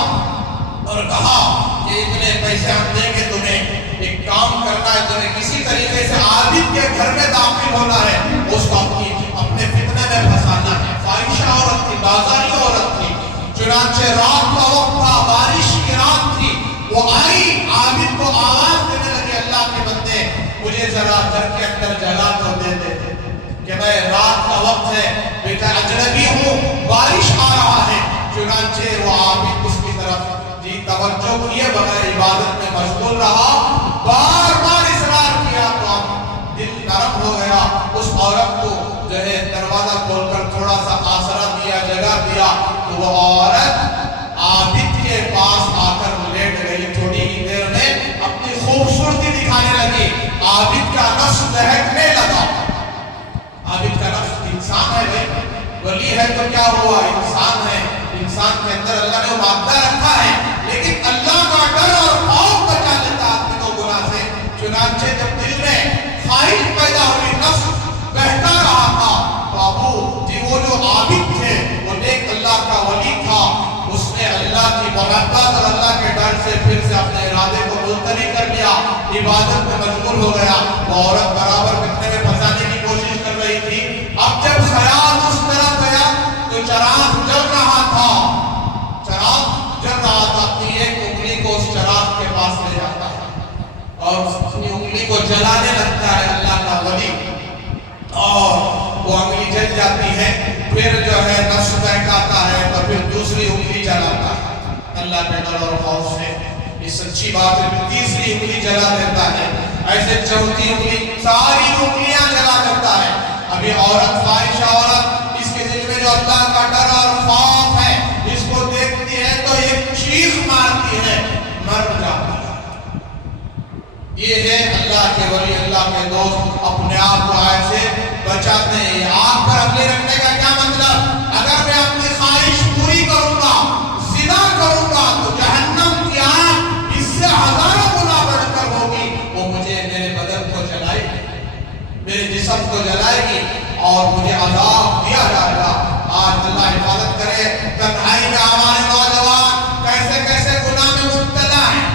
اور کہا کہ اتنے پیسے ہم دیں گے تمہیں، ایک کام کرنا ہے، تمہیں کسی طریقے سے عابد کے گھر میں داخل ہونا ہے، اس کو اپنے فتنے میں پھنسانا ہے۔ فاحشہ عورت تھی، بازاری عورت تھی۔ چنانچہ رات کا وقت تھا، بارش کی رات تھی، وہ آئی، عابد کو آواز دینے لگی، اللہ کے بندے مجھے ذرا گھر کے اندر جگہ تو دے دے کہ میں رات کا وقت ہے، بیٹا اجنبی ہوں، بارش آ رہا ہے۔ چنانچہ وہ عابد اس کی طرف توجہ کیے بغیر عبادت میں مشغول رہا، بار بار اصرار کیا تو دل نرم ہو گیا، اس عورت کو جو ہے دروازہ کھول کر تھوڑا سا آسرا دیا، جگہ دیا، تو وہ عورت عابد کے پاس آ کر لیٹ گئی۔ تھوڑی ہی دیر میں اپنی خوبصورتی دکھانے لگی، عابد کا نفس دہکنے لگا۔ عابد کا نفس انسان ہے بھائی، ولی ہے تو کیا ہوا، انسان ہے، انسان کے اندر اللہ نے مادہ رکھا ہے، لیکن اللہ کا ڈر اور خوف بچا لیتا آدمی کو گناہ سے۔ چنانچہ جب دل میں خواہش پیدا ہوئی، نفس بہتا رہا تھا، تو ابو جی وہ جو عابد تھے، وہ نیک اللہ کا ولی تھا، اس نے اللہ کی محبت اور اللہ کے ڈر سے پھر سے اپنے ارادے کو ملتوی کر لیا، عبادت میں مشغول ہو گیا۔ وہ عورت برابر فتنے میں پھنسانے کی کوشش کر رہی تھی۔ اب جب خیال اس طرف گیا تو چراغ جل رہا تھا، چراغ جل رہا تھا، اپنی ایک انگلی کو اس چراغ کے پاس لے جاتا ہے اور اپنی انگلی کو جلانے لگتا ہے اللہ کا ولی، اور وہ انگلی جل جاتی ہے۔ پھر جو ہے نفس بہکاتا ہے تو پھر دوسری انگلی جلاتا ہے اللہ کے ڈر اور خوف سے۔ یہ سچی بات ہے، تیسری انگلی جلا دیتا ہے، ایسے چوتھی انگلی، ساری انگلیاں جلا دیتا ہے۔ ابھی عورت، فاحشہ عورت، اس کے دل میں جو اللہ کا ڈر اور خوف ہے، اس کو دیکھتی ہے تو ایک چیخ مارتی ہے، مر جاتی ہے۔ یہ ہے اللہ کے ولی، اللہ کے دوست، اپنے آپ کو ایسے بچاتے ہیں۔ آگ پر اگلے رکھنے کا کیا مطلب؟ اگر میں اپنی خواہش پوری کروں گا، زنا کروں گا، تو جہنم کی آگ اس سے ہزاروں گنا بڑھ کر ہوگی، وہ مجھے میرے بدن کو جلائے گی، میرے جسم کو جلائے گی اور مجھے عذاب دیا جائے گا۔ آج اللہ حفاظت کرے، تنہائی میں ہمارے نوجوان کیسے کیسے گناہ میں مبتلا ہیں،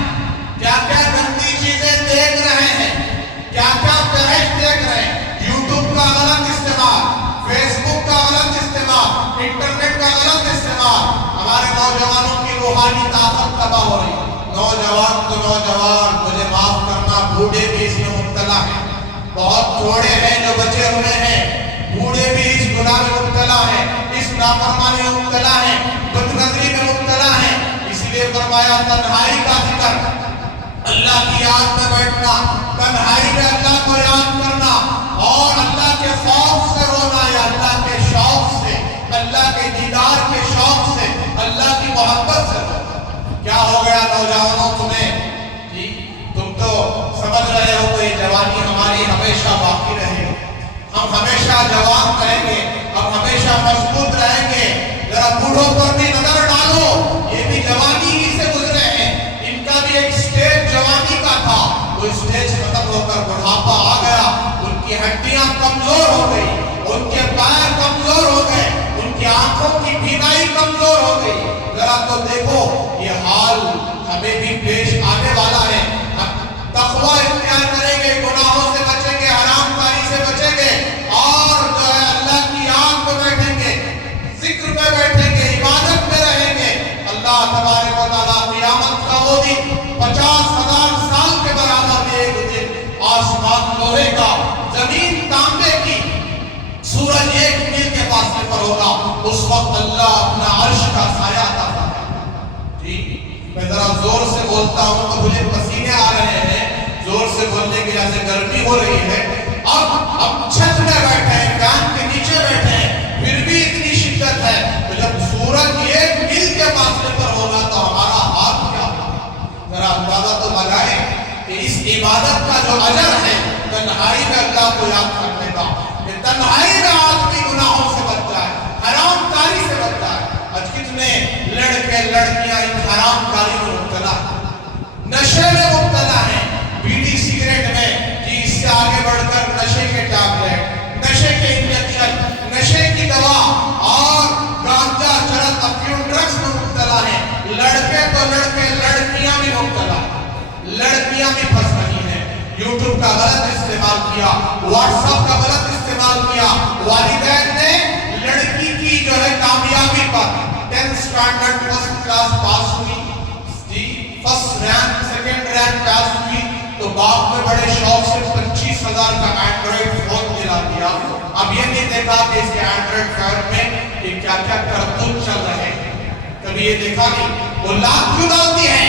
کیا کیا گندی چیزیں دیکھ رہے ہیں، کیا کیا فحش دیکھ رہے ہیں، یوٹیوب کا غلط استعمال، فیس بک کا غلط استعمال، انٹرنیٹ کا غلط استعمال، ہمارے نوجوانوں کی روحانی طاقت تباہ ہو رہی ہے۔ نوجوان تو نوجوان، مجھے معاف کرنا، بوڑھے بھی اس میں مبتلا ہیں، بہت تھوڑے ہیں جو بچے ہوئے ہیں، بوڑھے بھی اس گناہ میں مبتلا ہیں، اس نافرمانی میں مبتلا ہیں، بد نظری میں مبتلا ہیں۔ اس لیے فرمایا تنہائی کا ذکر، اللہ کی یاد میں بیٹھنا، تنہائی میں اللہ کو یاد کرنا اور اللہ کے خوف سے رونا، یا اللہ کے شوق سے، اللہ کے دیدار کے شوق سے، اللہ کی محبت سے رونا۔ کیا ہو گیا نوجوانوں تمہیں؟ جی تم تو سمجھ رہے ہو کہ یہ جوانی ہماری ہمیشہ باقی رہے گی، ہم ہمیشہ جوان رہیں گے، ہم ہمیشہ مضبوط رہیں گے۔ ذرا بوڑھوں پر بھی نظر ڈالو، یہ بھی جوانی ہی سے گزرے ہیں، ان کا بھی ایک سٹیج جوانی کا تھا، وہ سٹیج ختم ہو کر بڑھاپا آ گیا، ان کی ہڈیاں کمزور ہو گئی، ان کے پیر کمزور ہو گئے، ان کی آنکھوں کی بینائی کمزور ہو گئی۔ ذرا تو دیکھو یہ حال ہمیں بھی پیش آنے والا ہے۔ تقویٰ اختیار کریں گے، گناہوں سے بچیں گے، حرام کاری سے بچیں گے، اور جو ہے اللہ کی یاد میں بیٹھیں گے، ذکر میں بیٹھیں گے، عبادت میں رہیں گے۔ اللہ تبارک و تعالیٰ قیامت کا وہ دن 50,000 سال کے برابر ایک دن، آسمان لوہے کا، زمین تانبے کی، سورج ایک میل کے فاصلے پر ہوگا، اس وقت اللہ اپنا عرش کا سایہ عطا فرمائے گا۔ جی میں ذرا زور سے بولتا ہوں تو مجھے پسینے آ رہے ہیں، زور سے بولنے کی وجہ سے گرمی ہو رہی ہے۔ اب چھت میں بیٹھے ہیں، فین کے نیچے بیٹھے ہیں، پھر بھی اتنی شدت ہے، تو جب سورج ایک میل کے فاصلے پر ہوگا تو ہمارا حال کیا ہوگا؟ ذرا اندازہ تو لگائیں کہ اس عبادت کا جو اجر ہے تنہائی میں اللہ کو یاد کرنے کا، کہ تنہائی میں آدمی گناہوں سے بچ جائے، حرام کاری سے بچ جائے۔ آج کتنے لڑکے لڑکیاں ان حرام کاری میں مبتلا ہیں، نشے میں مبتلا ہیں، بیڑی سگریٹ میں، جی اس سے آگے بڑھ کر نشے کے ٹیبلٹ، لڑکیاں بھی پھنس رہی ہیں. یوٹیوب کا غلط استعمال کیا, واٹس ایپ کا غلط استعمال کیا. والدین نے لڑکی کی جو ہے کامیابی پر 10th اسٹینڈرڈ فرسٹ کلاس پاس ہوئی جی, فرسٹ رینک سیکنڈ رینک پاس ہوئی تو باپ نے بڑے شوق سے 25,000 کا اینڈرائڈ فون دلا دیا. اب یہ نہیں دیکھا کہ اس کے اینڈرائڈ فون میں یہ کیا کیا کرتوت چل رہے ہیں. کبھی یہ دیکھا نہیں وہ لاکھ کیوں ڈالتی ہے,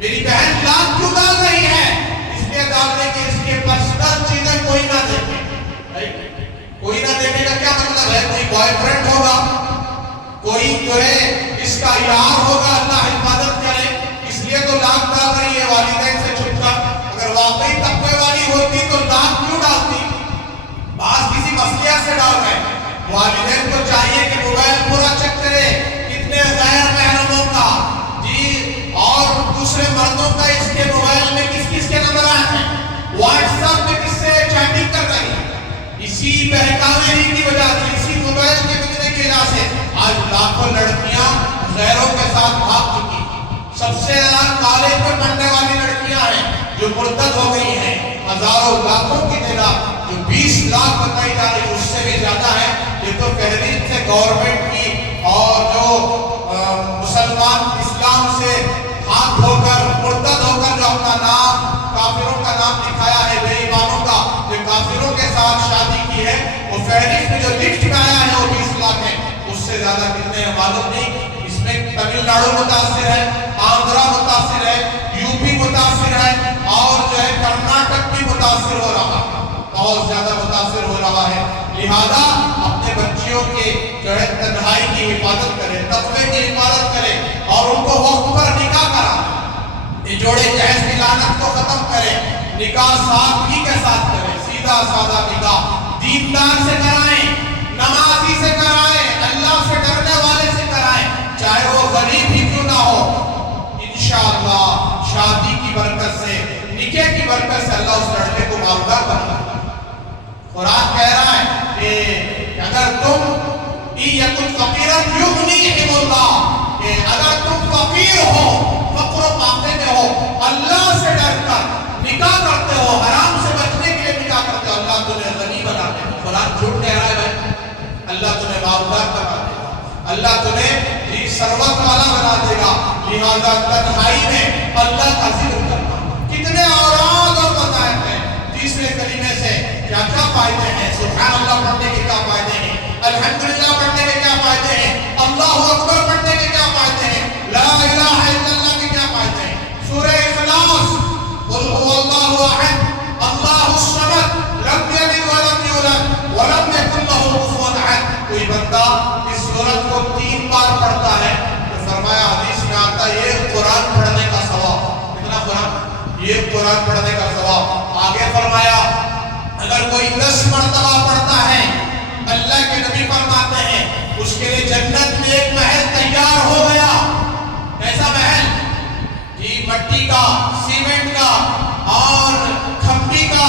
میری بہن لاکھ کیوں ڈال رہی ہے, اس لیے ڈالنے کی اس کے پرسنل چیزیں کوئی نہ دیکھے. کوئی نہ دیکھے کا کیا مطلب ہے, کوئی بوائے فرینڈ ہوگا, کوئی جو ہے اس کا یار ہوگا, اللہ حفاظت کرے, اس لیے تو لاکھ ڈال رہی ہے والدین سے چھپ کر. اگر واقعی تقوی والی ہوتی تو لاکھ کیوں ڈالتی, بعض کسی مسئلہ سے ڈال رہے ہیں. والدین کو چاہیے کہ موبائل پورا چیک کرے کتنے غیر محرموں کا جی اور دوسرے مردوں کا اس کے موبائل میں کس کس کے نمبرات ہیں, واٹس ایپ میں کس سے چیٹنگ کر رہی ہے. اسی بہکاوے ہی کی وجہ سے, اسی موبائل کے بجنے کی وجہ سے آج لاکھوں لڑکیاں غیروں کے ساتھ بھاگ چکی. سب سے زیادہ کالج میں پڑھنے والی لڑکیاں ہیں جو مرتد ہو گئی ہیں. ہزاروں لاکھوں کی تعداد جو 20 لاکھ بتائی جا رہی ہے اس سے بھی زیادہ ہے. یہ تو فہرست ہے گورنمنٹ کی, اور جو مسلمان اسلام سے ہاتھ دھو کر مرتد ہو کر جو اپنا نام کافروں کا نام لکھایا ہے, بے ایمانوں کا جو کافروں کے ساتھ شادی کی ہے, وہ فہرست میں جو لسٹ میں آیا ہے وہ 20 لاکھ ہے. اس سے زیادہ کتنے ہیں معلوم نہیں. اس میں تمل ناڈو متاثر ہے, آندھرا متاثر ہے, یو پی متاثر ہے, اور جو ہے کرناٹک بھی متاثر ہو رہا ہے, بہت زیادہ متاثر ہو رہا ہے. لہذا اپنے بچیوں کے جو ہے تنہائی کی حفاظت کرے, تقوی کی حفاظت کرے, اور ان کو وقت پر نکاح کرا, جوڑے جہیز کی لعنت کو ختم کرے, نکاح سادگی کے ساتھ کرے, سیدھا سادہ نکاح دیندار سے کرائیں, نمازی سے کرائیں, اللہ سے ڈرنے والے سے کرائیں, چاہے وہ غریب ہی کیوں نہ ہو. انشاءاللہ شادی کی برکت سے, نکاح کی برکت سے اللہ اس لڑکے کو مالدار بنا. قرآن کہہ رہا ہے کہ اگر تم یکن فقیرن یغنیہم اللہ, کہ اگر تم فقیر ہو, فقر و فاقے میں ہو, اللہ سے ڈر کر نکاح کرتے ہو, حرام سے بچنے کے لیے نکاح کرتے ہو, اللہ تمہیں غنی بنا دے گا. قرآن جھوٹ کہہ رہا ہے بھائی, اللہ تمہیں مالدار بنا دے گا, اللہ تمہیں ثروت والا بنا دے گا. لہذا تنہائی میں اللہ کا ذکر کرنا. کتنے اوراد اور وظائف ہیں. تیسرے کلمے سے کیا کیا فائدے ہیں, سبحان اللہ پڑھنے کے کیا فائدے ہیں, الحمدللہ پڑھنے کے کیا فائدے ہیں, اللہ اکبر پڑھنے کے کیا فائدے ہیں, لا الہ الا اللہ کے کیا فائدے ہیں. سورہ اخلاص, قل هو اللہ احد اللہ الصمد لم یلد ولم یولد ولم یکن له کفوا احد. کوئی بندہ اس سورت کو 3 بار پڑھتا ہے تو فرمایا حدیث میں آتا ہے یہ قرآن پڑھنے کا ثواب. کتنا قرآن, یہ قرآن پڑھنے کا ثواب. آگے فرمایا اگر کوئی 10 مرتبہ پڑھتا ہے, اللہ کے نبی فرماتے ہیں اس کے لیے جنت میں ایک محل تیار ہو گیا. ایسا محل جی مٹی کا, سیمنٹ کا اور کھمبی کا,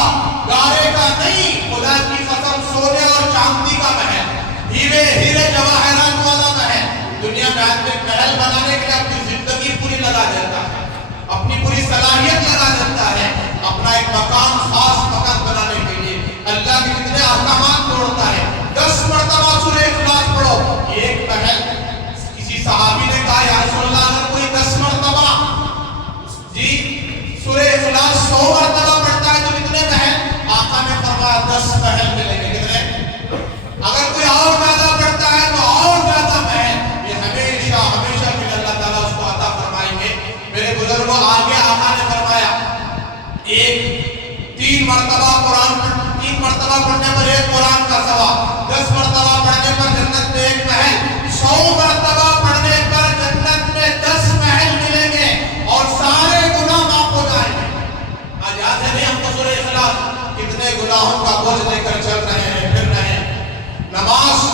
گارے کا نہیں, خدا کی قسم سونے اور چاندی کا محل, ہیرے جواہرات والا محل. دنیا میں آدمی محل بنانے کے لیے اپنی زندگی پوری لگا دیتا ہے, اپنی پوری صلاحیت لگا دیتا ہے اپنا ایک مقام, خاص مقام بنانے کے لیے. اللہ کے کتنے احکامات توڑتا ہے. 10 مرتبہ سورہ اخلاص پڑھو, یہ ایک محل. کسی صحابی نے کہا یا رسول اللہ اگر کوئی 10 مرتبہ جی سورہ اخلاص 100 مرتبہ پڑھتا ہے تو کتنے محل. آقا نے فرمایا 10 محل ملیں گے. کتنے, اگر کوئی اور زیادہ پڑھتا ہے تو اور زیادہ محل. یہ ہمیشہ ہمیشہ کے اللہ تعالیٰ اس کو عطا فرمائیں گے. میرے بزرگوں آگے آقا نے فرمایا ایک 3 مرتبہ قرآن, 3 مرتبہ پڑھنے پر ایک قرآن کا ثواب, 10 مرتبہ پڑھنے پر جنت میں ایک محل, 100 مرتبہ پڑھنے پر جنت میں 10 محل ملیں گے اور سارے گناہ معاف ہو جائیں گے. آج یاد ہے نہیں ہم کو سورہ اخلاص, کتنے گناہوں کا بوجھ لے کر چل رہے ہیں, پھر رہے ہیں. نماز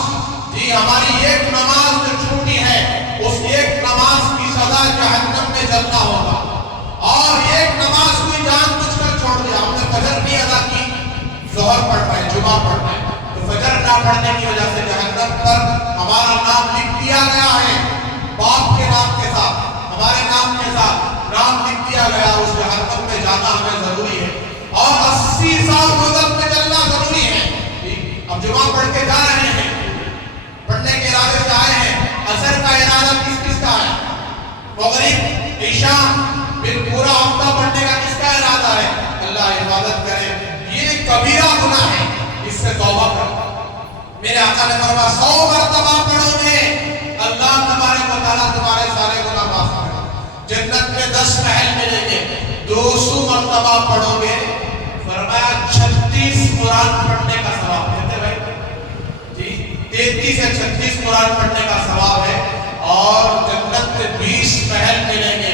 جی ہماری ایک نماز جو چھوٹی ہے اس ایک نماز کی سزا جہنم میں جلنا ہوگا. اور ایک نماز کوئی جان بوجھ کر چھوڑ دیا, ہم نے فجر نہیں ادا کی, ظہر پڑھ رہے ہیں, جمعہ پڑھ رہے ہیں, تو فجر نہ پڑھنے کی وجہ سے جہنم پر ہمارا نام لکھ دیا گیا ہے. باپ کے نام کے ساتھ, ہمارے نام کے ساتھ نام لکھ دیا گیا, اس جہنم میں اور دوزخ میں جلنا ضروری ہے. اب جمعہ پڑھ کے جا رہے ہیں, پڑھنے کے ارادے سے آئے ہیں, عصر کا ارادہ کس کس کا ہے؟ مغرب عشاء پھر پورا ہفتہ پڑھنے کا کس کا ارادہ ہے؟ اللہ حفاظت کرے. یہ کبیرہ گناہ ہے, اس سے توبہ کرو. میرے آقا نے فرمایا 100 مرتبہ پڑھو گے اللہ تبارک و تعالیٰ تمہارے سارے گناہ معاف کرے گا. جنت میں 10 محل ملیں گے, 200 مرتبہ پڑھو گے. فرمایا 36 قرآن پڑھنے کا ثواب کہتے بھائی جی 33 سے 36 قرآن پڑھنے کا ثواب ہے. اور جنت میں 20 محل ملیں گے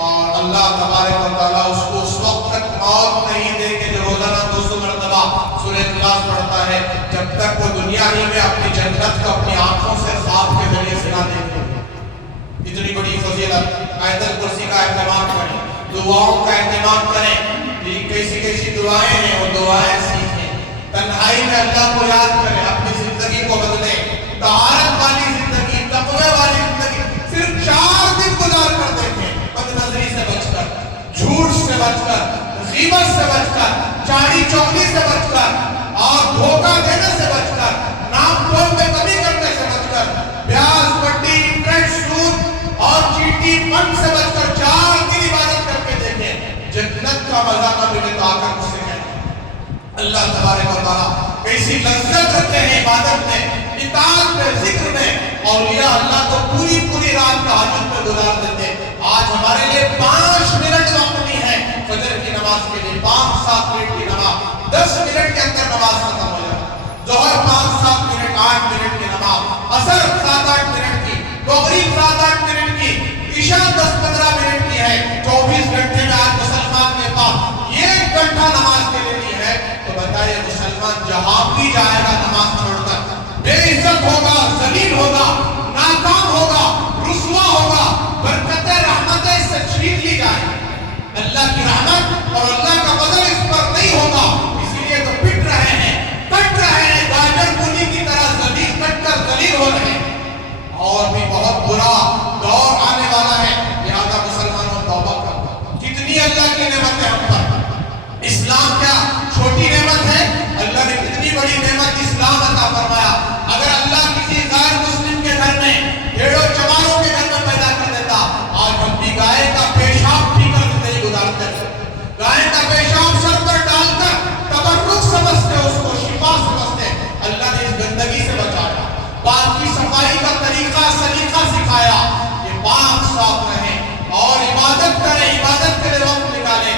اور اللہ تبارک و تعالیٰ اس کو اس وقت تک موت نہیں دے گے جو روزانہ 200 مرتبہ سورہ اخلاص پڑھتا ہے, جب تک وہ دنیا ہی میں اپنی جنت کو اپنی آنکھوں سے خواب کے ذریعے سے نہ دیکھے. اتنی بڑی فضیلت. آیت الکرسی کا اہتمام کریں, دعاؤں کا اہتمام کریں. کیسی کیسی دعائیں ہیں وہ دعائیں سیکھیں. تنہائی میں اللہ کو یاد کریں, اپنی زندگی کو بدلیں. طہارت والی زندگی, تقوی والی زندگی صرف 4 دن گزار کر دیکھیں. بد نظری سے بچ کر, جھوٹ سے بچ کر, غیبت سے بچ کر, چاڑی چوگلی سے بچ کر اور دھوکہ دینے سے بچ کر, نام تول میں کمی کرنے سے بچ کر, بیاز وڈی انٹرسٹ سود اور چیٹی پن سے بچ کر 4 دن عبادت کر کے دیکھیں. جنت کا مزہ نہ ملے تو آ کر مجھ سے کہیں اللہ تبارک و تعالیٰ کیسی لذت رکھتے ہیں عبادت میں, اطاعت میں, ذکر میں. اولیاء اللہ کو پوری رات تہجد میں گزار دیتے. آج ہمارے لیے 5 منٹ وقت نہیں ہے فجر کی نماز کے لیے. 5-7 منٹ کی نماز 10 منٹ کے اندر نماز ختم ہو جائے. ظہر 5-7 منٹ 8 منٹ کی نماز, عصر 7-8 منٹ کی, مغرب 7-8 منٹ کی, عشاء 10-15 منٹ کی ہے. 24 گھنٹے میں آج مسلمان کے پاس 1 گھنٹہ نماز کے لیے نہیں ہے. تو بتائیے مسلمان جہاں بھی جائے گا نماز چھوڑ کر بے عزت ہوگا, ذلیل ہوگا, ناکام ہوگا, رسوا ہوگا. برکتیں رحمتیں اس سے چھین لی جائیں. اللہ کی رحمت اور اللہ کا فضل اس پر نہیں ہوگا. اسی لیے تو پٹ رہے ہیں, کٹ رہے ہیں, گاجر پولی کی طرح ذلیل کٹ کر ذلیل ہو رہے ہیں. اور بھی بہت برا دور آنے والا ہے. لہذا مسلمانوں توبہ کرو. کتنی اللہ کی نعمت ہے ہم پر. اسلام کیا چھوٹی نعمت ہے؟ اللہ نے کتنی بڑی نعمت اسلام عطا فرمایا. اگر اللہ کسی غیر مسلم کے گھر میں بھیڑوں چماروں کے گھر میں پیدا کر دیتا, آج ہم بھی گائے کا پیشاب پی کر زندگی گزارتے ہیں. گائے کا پیشاب سر پر ڈال کر تبرک سمجھتے, اس کو شفا سمجھتے. اللہ نے اس گندگی سے بچایا, پاک کی صفائی کا طریقہ سلیقہ سکھایا. یہ پاک صاف رہیں اور عبادت کریں, عبادت کے لیے وقت نکالیں.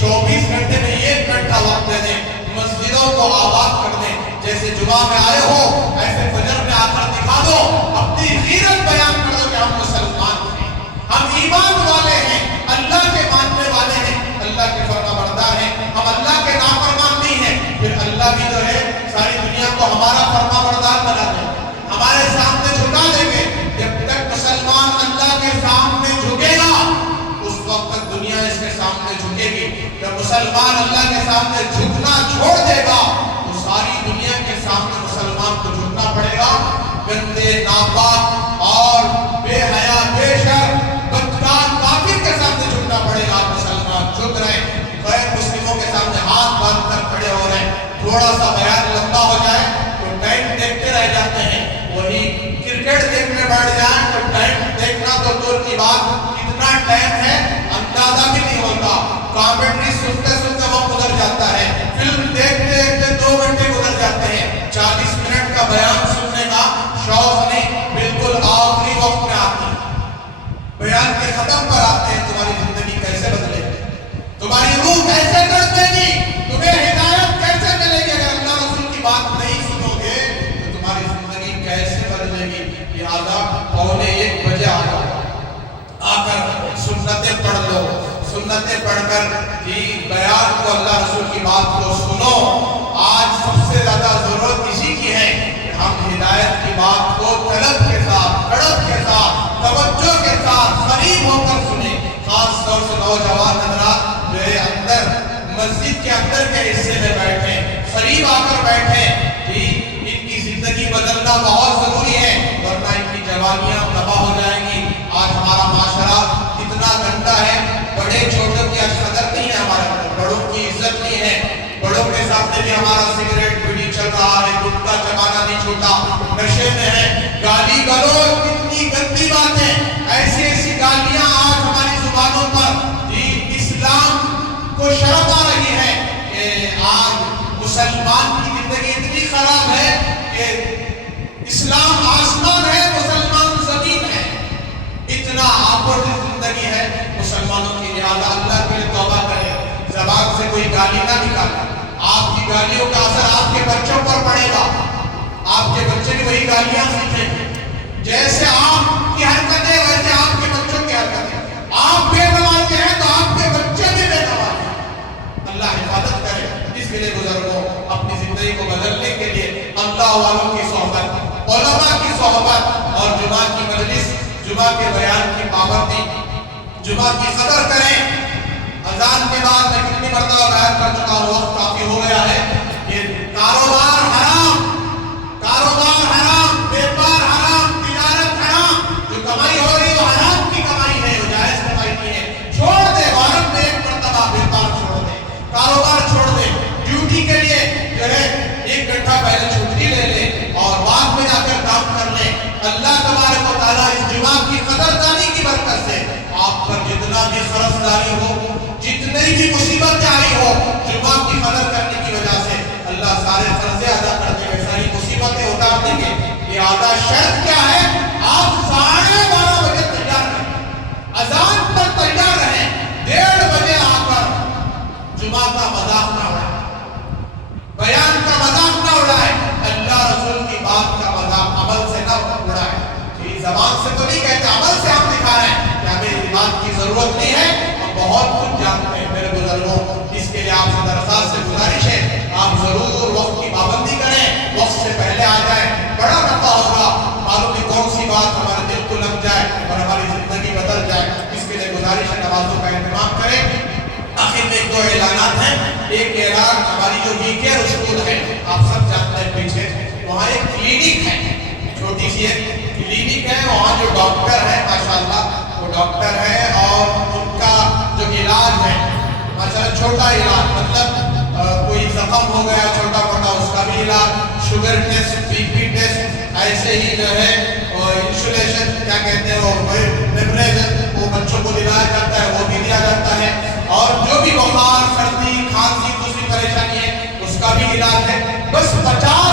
24 گھنٹے میں 1 گھنٹہ وقت دے دیں. مسجدوں کو آباد کر دیں. جیسے جمعہ میں آئے ہو ایسے فجر میں آ کر دکھا دو, اپنی غیرت بیان کر دو کہ ہم مسلمان ہیں, ہم ایمان والے ہیں, اللہ کے ماننے والے ہیں, اللہ کے فرما بردار ہیں, ہم اللہ کے نافرمان نہیں ہیں. پھر اللہ بھی جو ہے ساری دنیا کو ہمارا فرما بردار بنا دیں گے, ہمارے سامنے جھکا دیں گے. جب تک مسلمان اللہ کے سامنے جھکے گا اس وقت تک دنیا اس کے سامنے جھکے گی. جب مسلمان اللہ کے سامنے جھکنا چھوڑ دے گا تو ساری دنیا کے سامنے مسلمان کو جھکنا پڑے گا. گندے, ناپاک اور بے حیا, بے شرم, بدکار کافر کے سامنے جھکنا پڑے گا. مسلمان جھک رہے ہیں, غیر مسلموں کے سامنے ہاتھ باندھ کر کھڑے ہو رہے ہیں. تھوڑا سا بیان لمبا ہو جائے تو ٹائم دیکھتے رہ جاتے ہیں. وہی کرکٹ دیکھنے بیٹھ جائیں تو ٹائم دیکھنا تو دور کی بات, کتنا ٹائم ہے اندازہ بھی نہیں ہوتا. کامنٹری سنتے سنتے وقت گزر جاتا ہے, فلم دیکھتے دیکھتے 2 گھنٹے گزر جاتے ہیں. 40 منٹ کا بیان سننے کا شوق نہیں, بالکل آخری وقت میں آتے ہیں, بیان کے ختم پر آتے ہیں. تمہاری زندگی کیسے بدلے گی, تمہاری روح کیسے تڑپے گی, تمہیں ہدایت کیسے ملے گی؟ اگر اللہ رسول کی بات نہیں سنو گے تو تمہاری زندگی کیسے بدلے گی؟ لہٰذا 1:15 بجے آ کر سنتیں پڑھ لو. سنتیں پڑھ کر بیان کو, اللہ رسول کی بات کو سنو. آج سب سے زیادہ ضرورت اسی کی ہے کہ ہم ہدایت کی بات کو طلب کے ساتھ, تڑپ کے ساتھ, توجہ کے ساتھ, قریب ہو کر سنیں. خاص طور سے نوجوان حضرات جو ہے اندر مسجد کے اندر کے حصے میں بیٹھیں, قریب آ کر بیٹھیں. ان کی زندگی بدلنا بہت ضروری ہے, ورنہ ان کی جوانیاں تباہ ہو جائیں گی. آج ہمارا معاشرہ اتنا گندا ہے, بڑے چھوٹوں کی قدر نہیں ہے, ہمارے بڑوں کی عزت نہیں ہے, بڑوں کے ساتھ چھوٹا نشے میں ہے، گالی گلوچ، کتنی گندی باتیں، ایسی ایسی گالیاں آج ہماری زبانوں پر، جی اسلام کو شرم آ رہی ہے کہ آج مسلمان کی زندگی اتنی خراب ہے کہ اسلام آسمان ہے، مسلمان زمین ہے، اتنا آپوزٹ زندگی ہے مسلمانوں کی۔ لہٰذا اللہ کے لیے توبہ کریں، زبان سے کوئی گالی نہ نکالیں، آپ کی گالیوں کا اثر آپ کے بچوں پر پڑے گا، آپ کے بچے بھی وہی گالیاں سیکھیں گے، جیسے آپ کی حرکتیں ویسے آپ کے بچوں کی حرکتیں، آپ بے نمازی ہیں تو آپ کے بچے بھی بے نمازی ہیں۔ اللہ حفاظت کرے۔ اس کے لیے بزرگوں اپنی زندگی کو بدلنے کے لیے اللہ والوں کی صحبت، علماء کی صحبت اور جمعہ کی مجلس، جمعہ کے بیان کی پابندی، جمعہ کی قدر کریں۔ اذان کے بعد میں کتنی مرتبہ بیان کر چکا ہوں، وقت کافی ہو گیا ہے کہ کاروبار حرام، کاروبار حرام، بیپار حرام، تجارت حرام، جو کمائی ہو رہی ہے وہ حرام کی کمائی ہے، وہ جائز کمائی نہیں ہے۔ چھوڑ دے، عورت میں ایک مرتبہ بیپار چھوڑ دے، کاروبار چھوڑ دے، ڈیوٹی کے لیے جو ہے 1 گھنٹہ پہلے چھٹی لے لے اور بعد میں جا کر کام کر لے۔ اللہ تبارک و تعالیٰ اس جمعہ کی قدردانی کی برکت سے آپ پر جتنا بھی قرض داری ہو، جتنی بھی مصیبت جاری ہو، جمعہ کی قدر کرنے کی وجہ سے اللہ سارے قرضے ادا کر دے گے، ساری مصیبتیں اتار دیں گے۔ لہٰذا شرط کیا ہے؟ آپ 12:30 بجے تیار رہیں، اذان پر تیار رہیں، 1:30 بجے آ کر جمعہ کا مذاق نہ اڑائیں، بیان کا مذاق نہ اڑائیں، اللہ رسول کی بات کا مذاق عمل سے نہ اڑائیں۔ یہ زبان سے تو نہیں کہتے، عمل سے آپ دکھا رہے ہیں کہ ہمیں اس بات کی ضرورت نہیں ہے، ہم بہت کچھ جانتے ہیں میرے بزرگوں۔ اس کے لیے آپ سے درخواست سے گزارش ہے، آپ ضرور وقت کی پابندی کریں، وقت سے پہلے آ جائیں، بڑا نفع ہوگا، معلوم نہیں کون سی بات ہمارے دل کو لگ جائے اور ہماری زندگی بدل جائے۔ اس کے لیے گزارش ہے نمازوں کا اہتمام کریں۔ آخر میں 2 اعلانات ہیں۔ ایک اعلان، ہماری جو وی کیئر اسکول ہے، آپ سب جانتے ہیں پیچھے، وہاں ایک کلینک ہے، چھوٹی سی ایک کلینک ہے، وہاں جو ڈاکٹر ہے ماشاءاللہ وہ ڈاکٹر ہے اور ان کا جو علاج ہے ماشاءاللہ چھوٹا علاج، مطلب کوئی زخم ہو گیا چھوٹا موٹا اس کا بھی علاج، sugar test, B P test, ایسے ہی جو ہے انسولیشن کیا کہتے ہیں وہ نیبولیزر وہ بچوں کو دلایا جاتا ہے، وہ بھی دیا جاتا ہے، اور جو بھی بخار، سردی، کھانسی، دوسری پریشانی ہے اس کا بھی علاج ہے۔ بس 50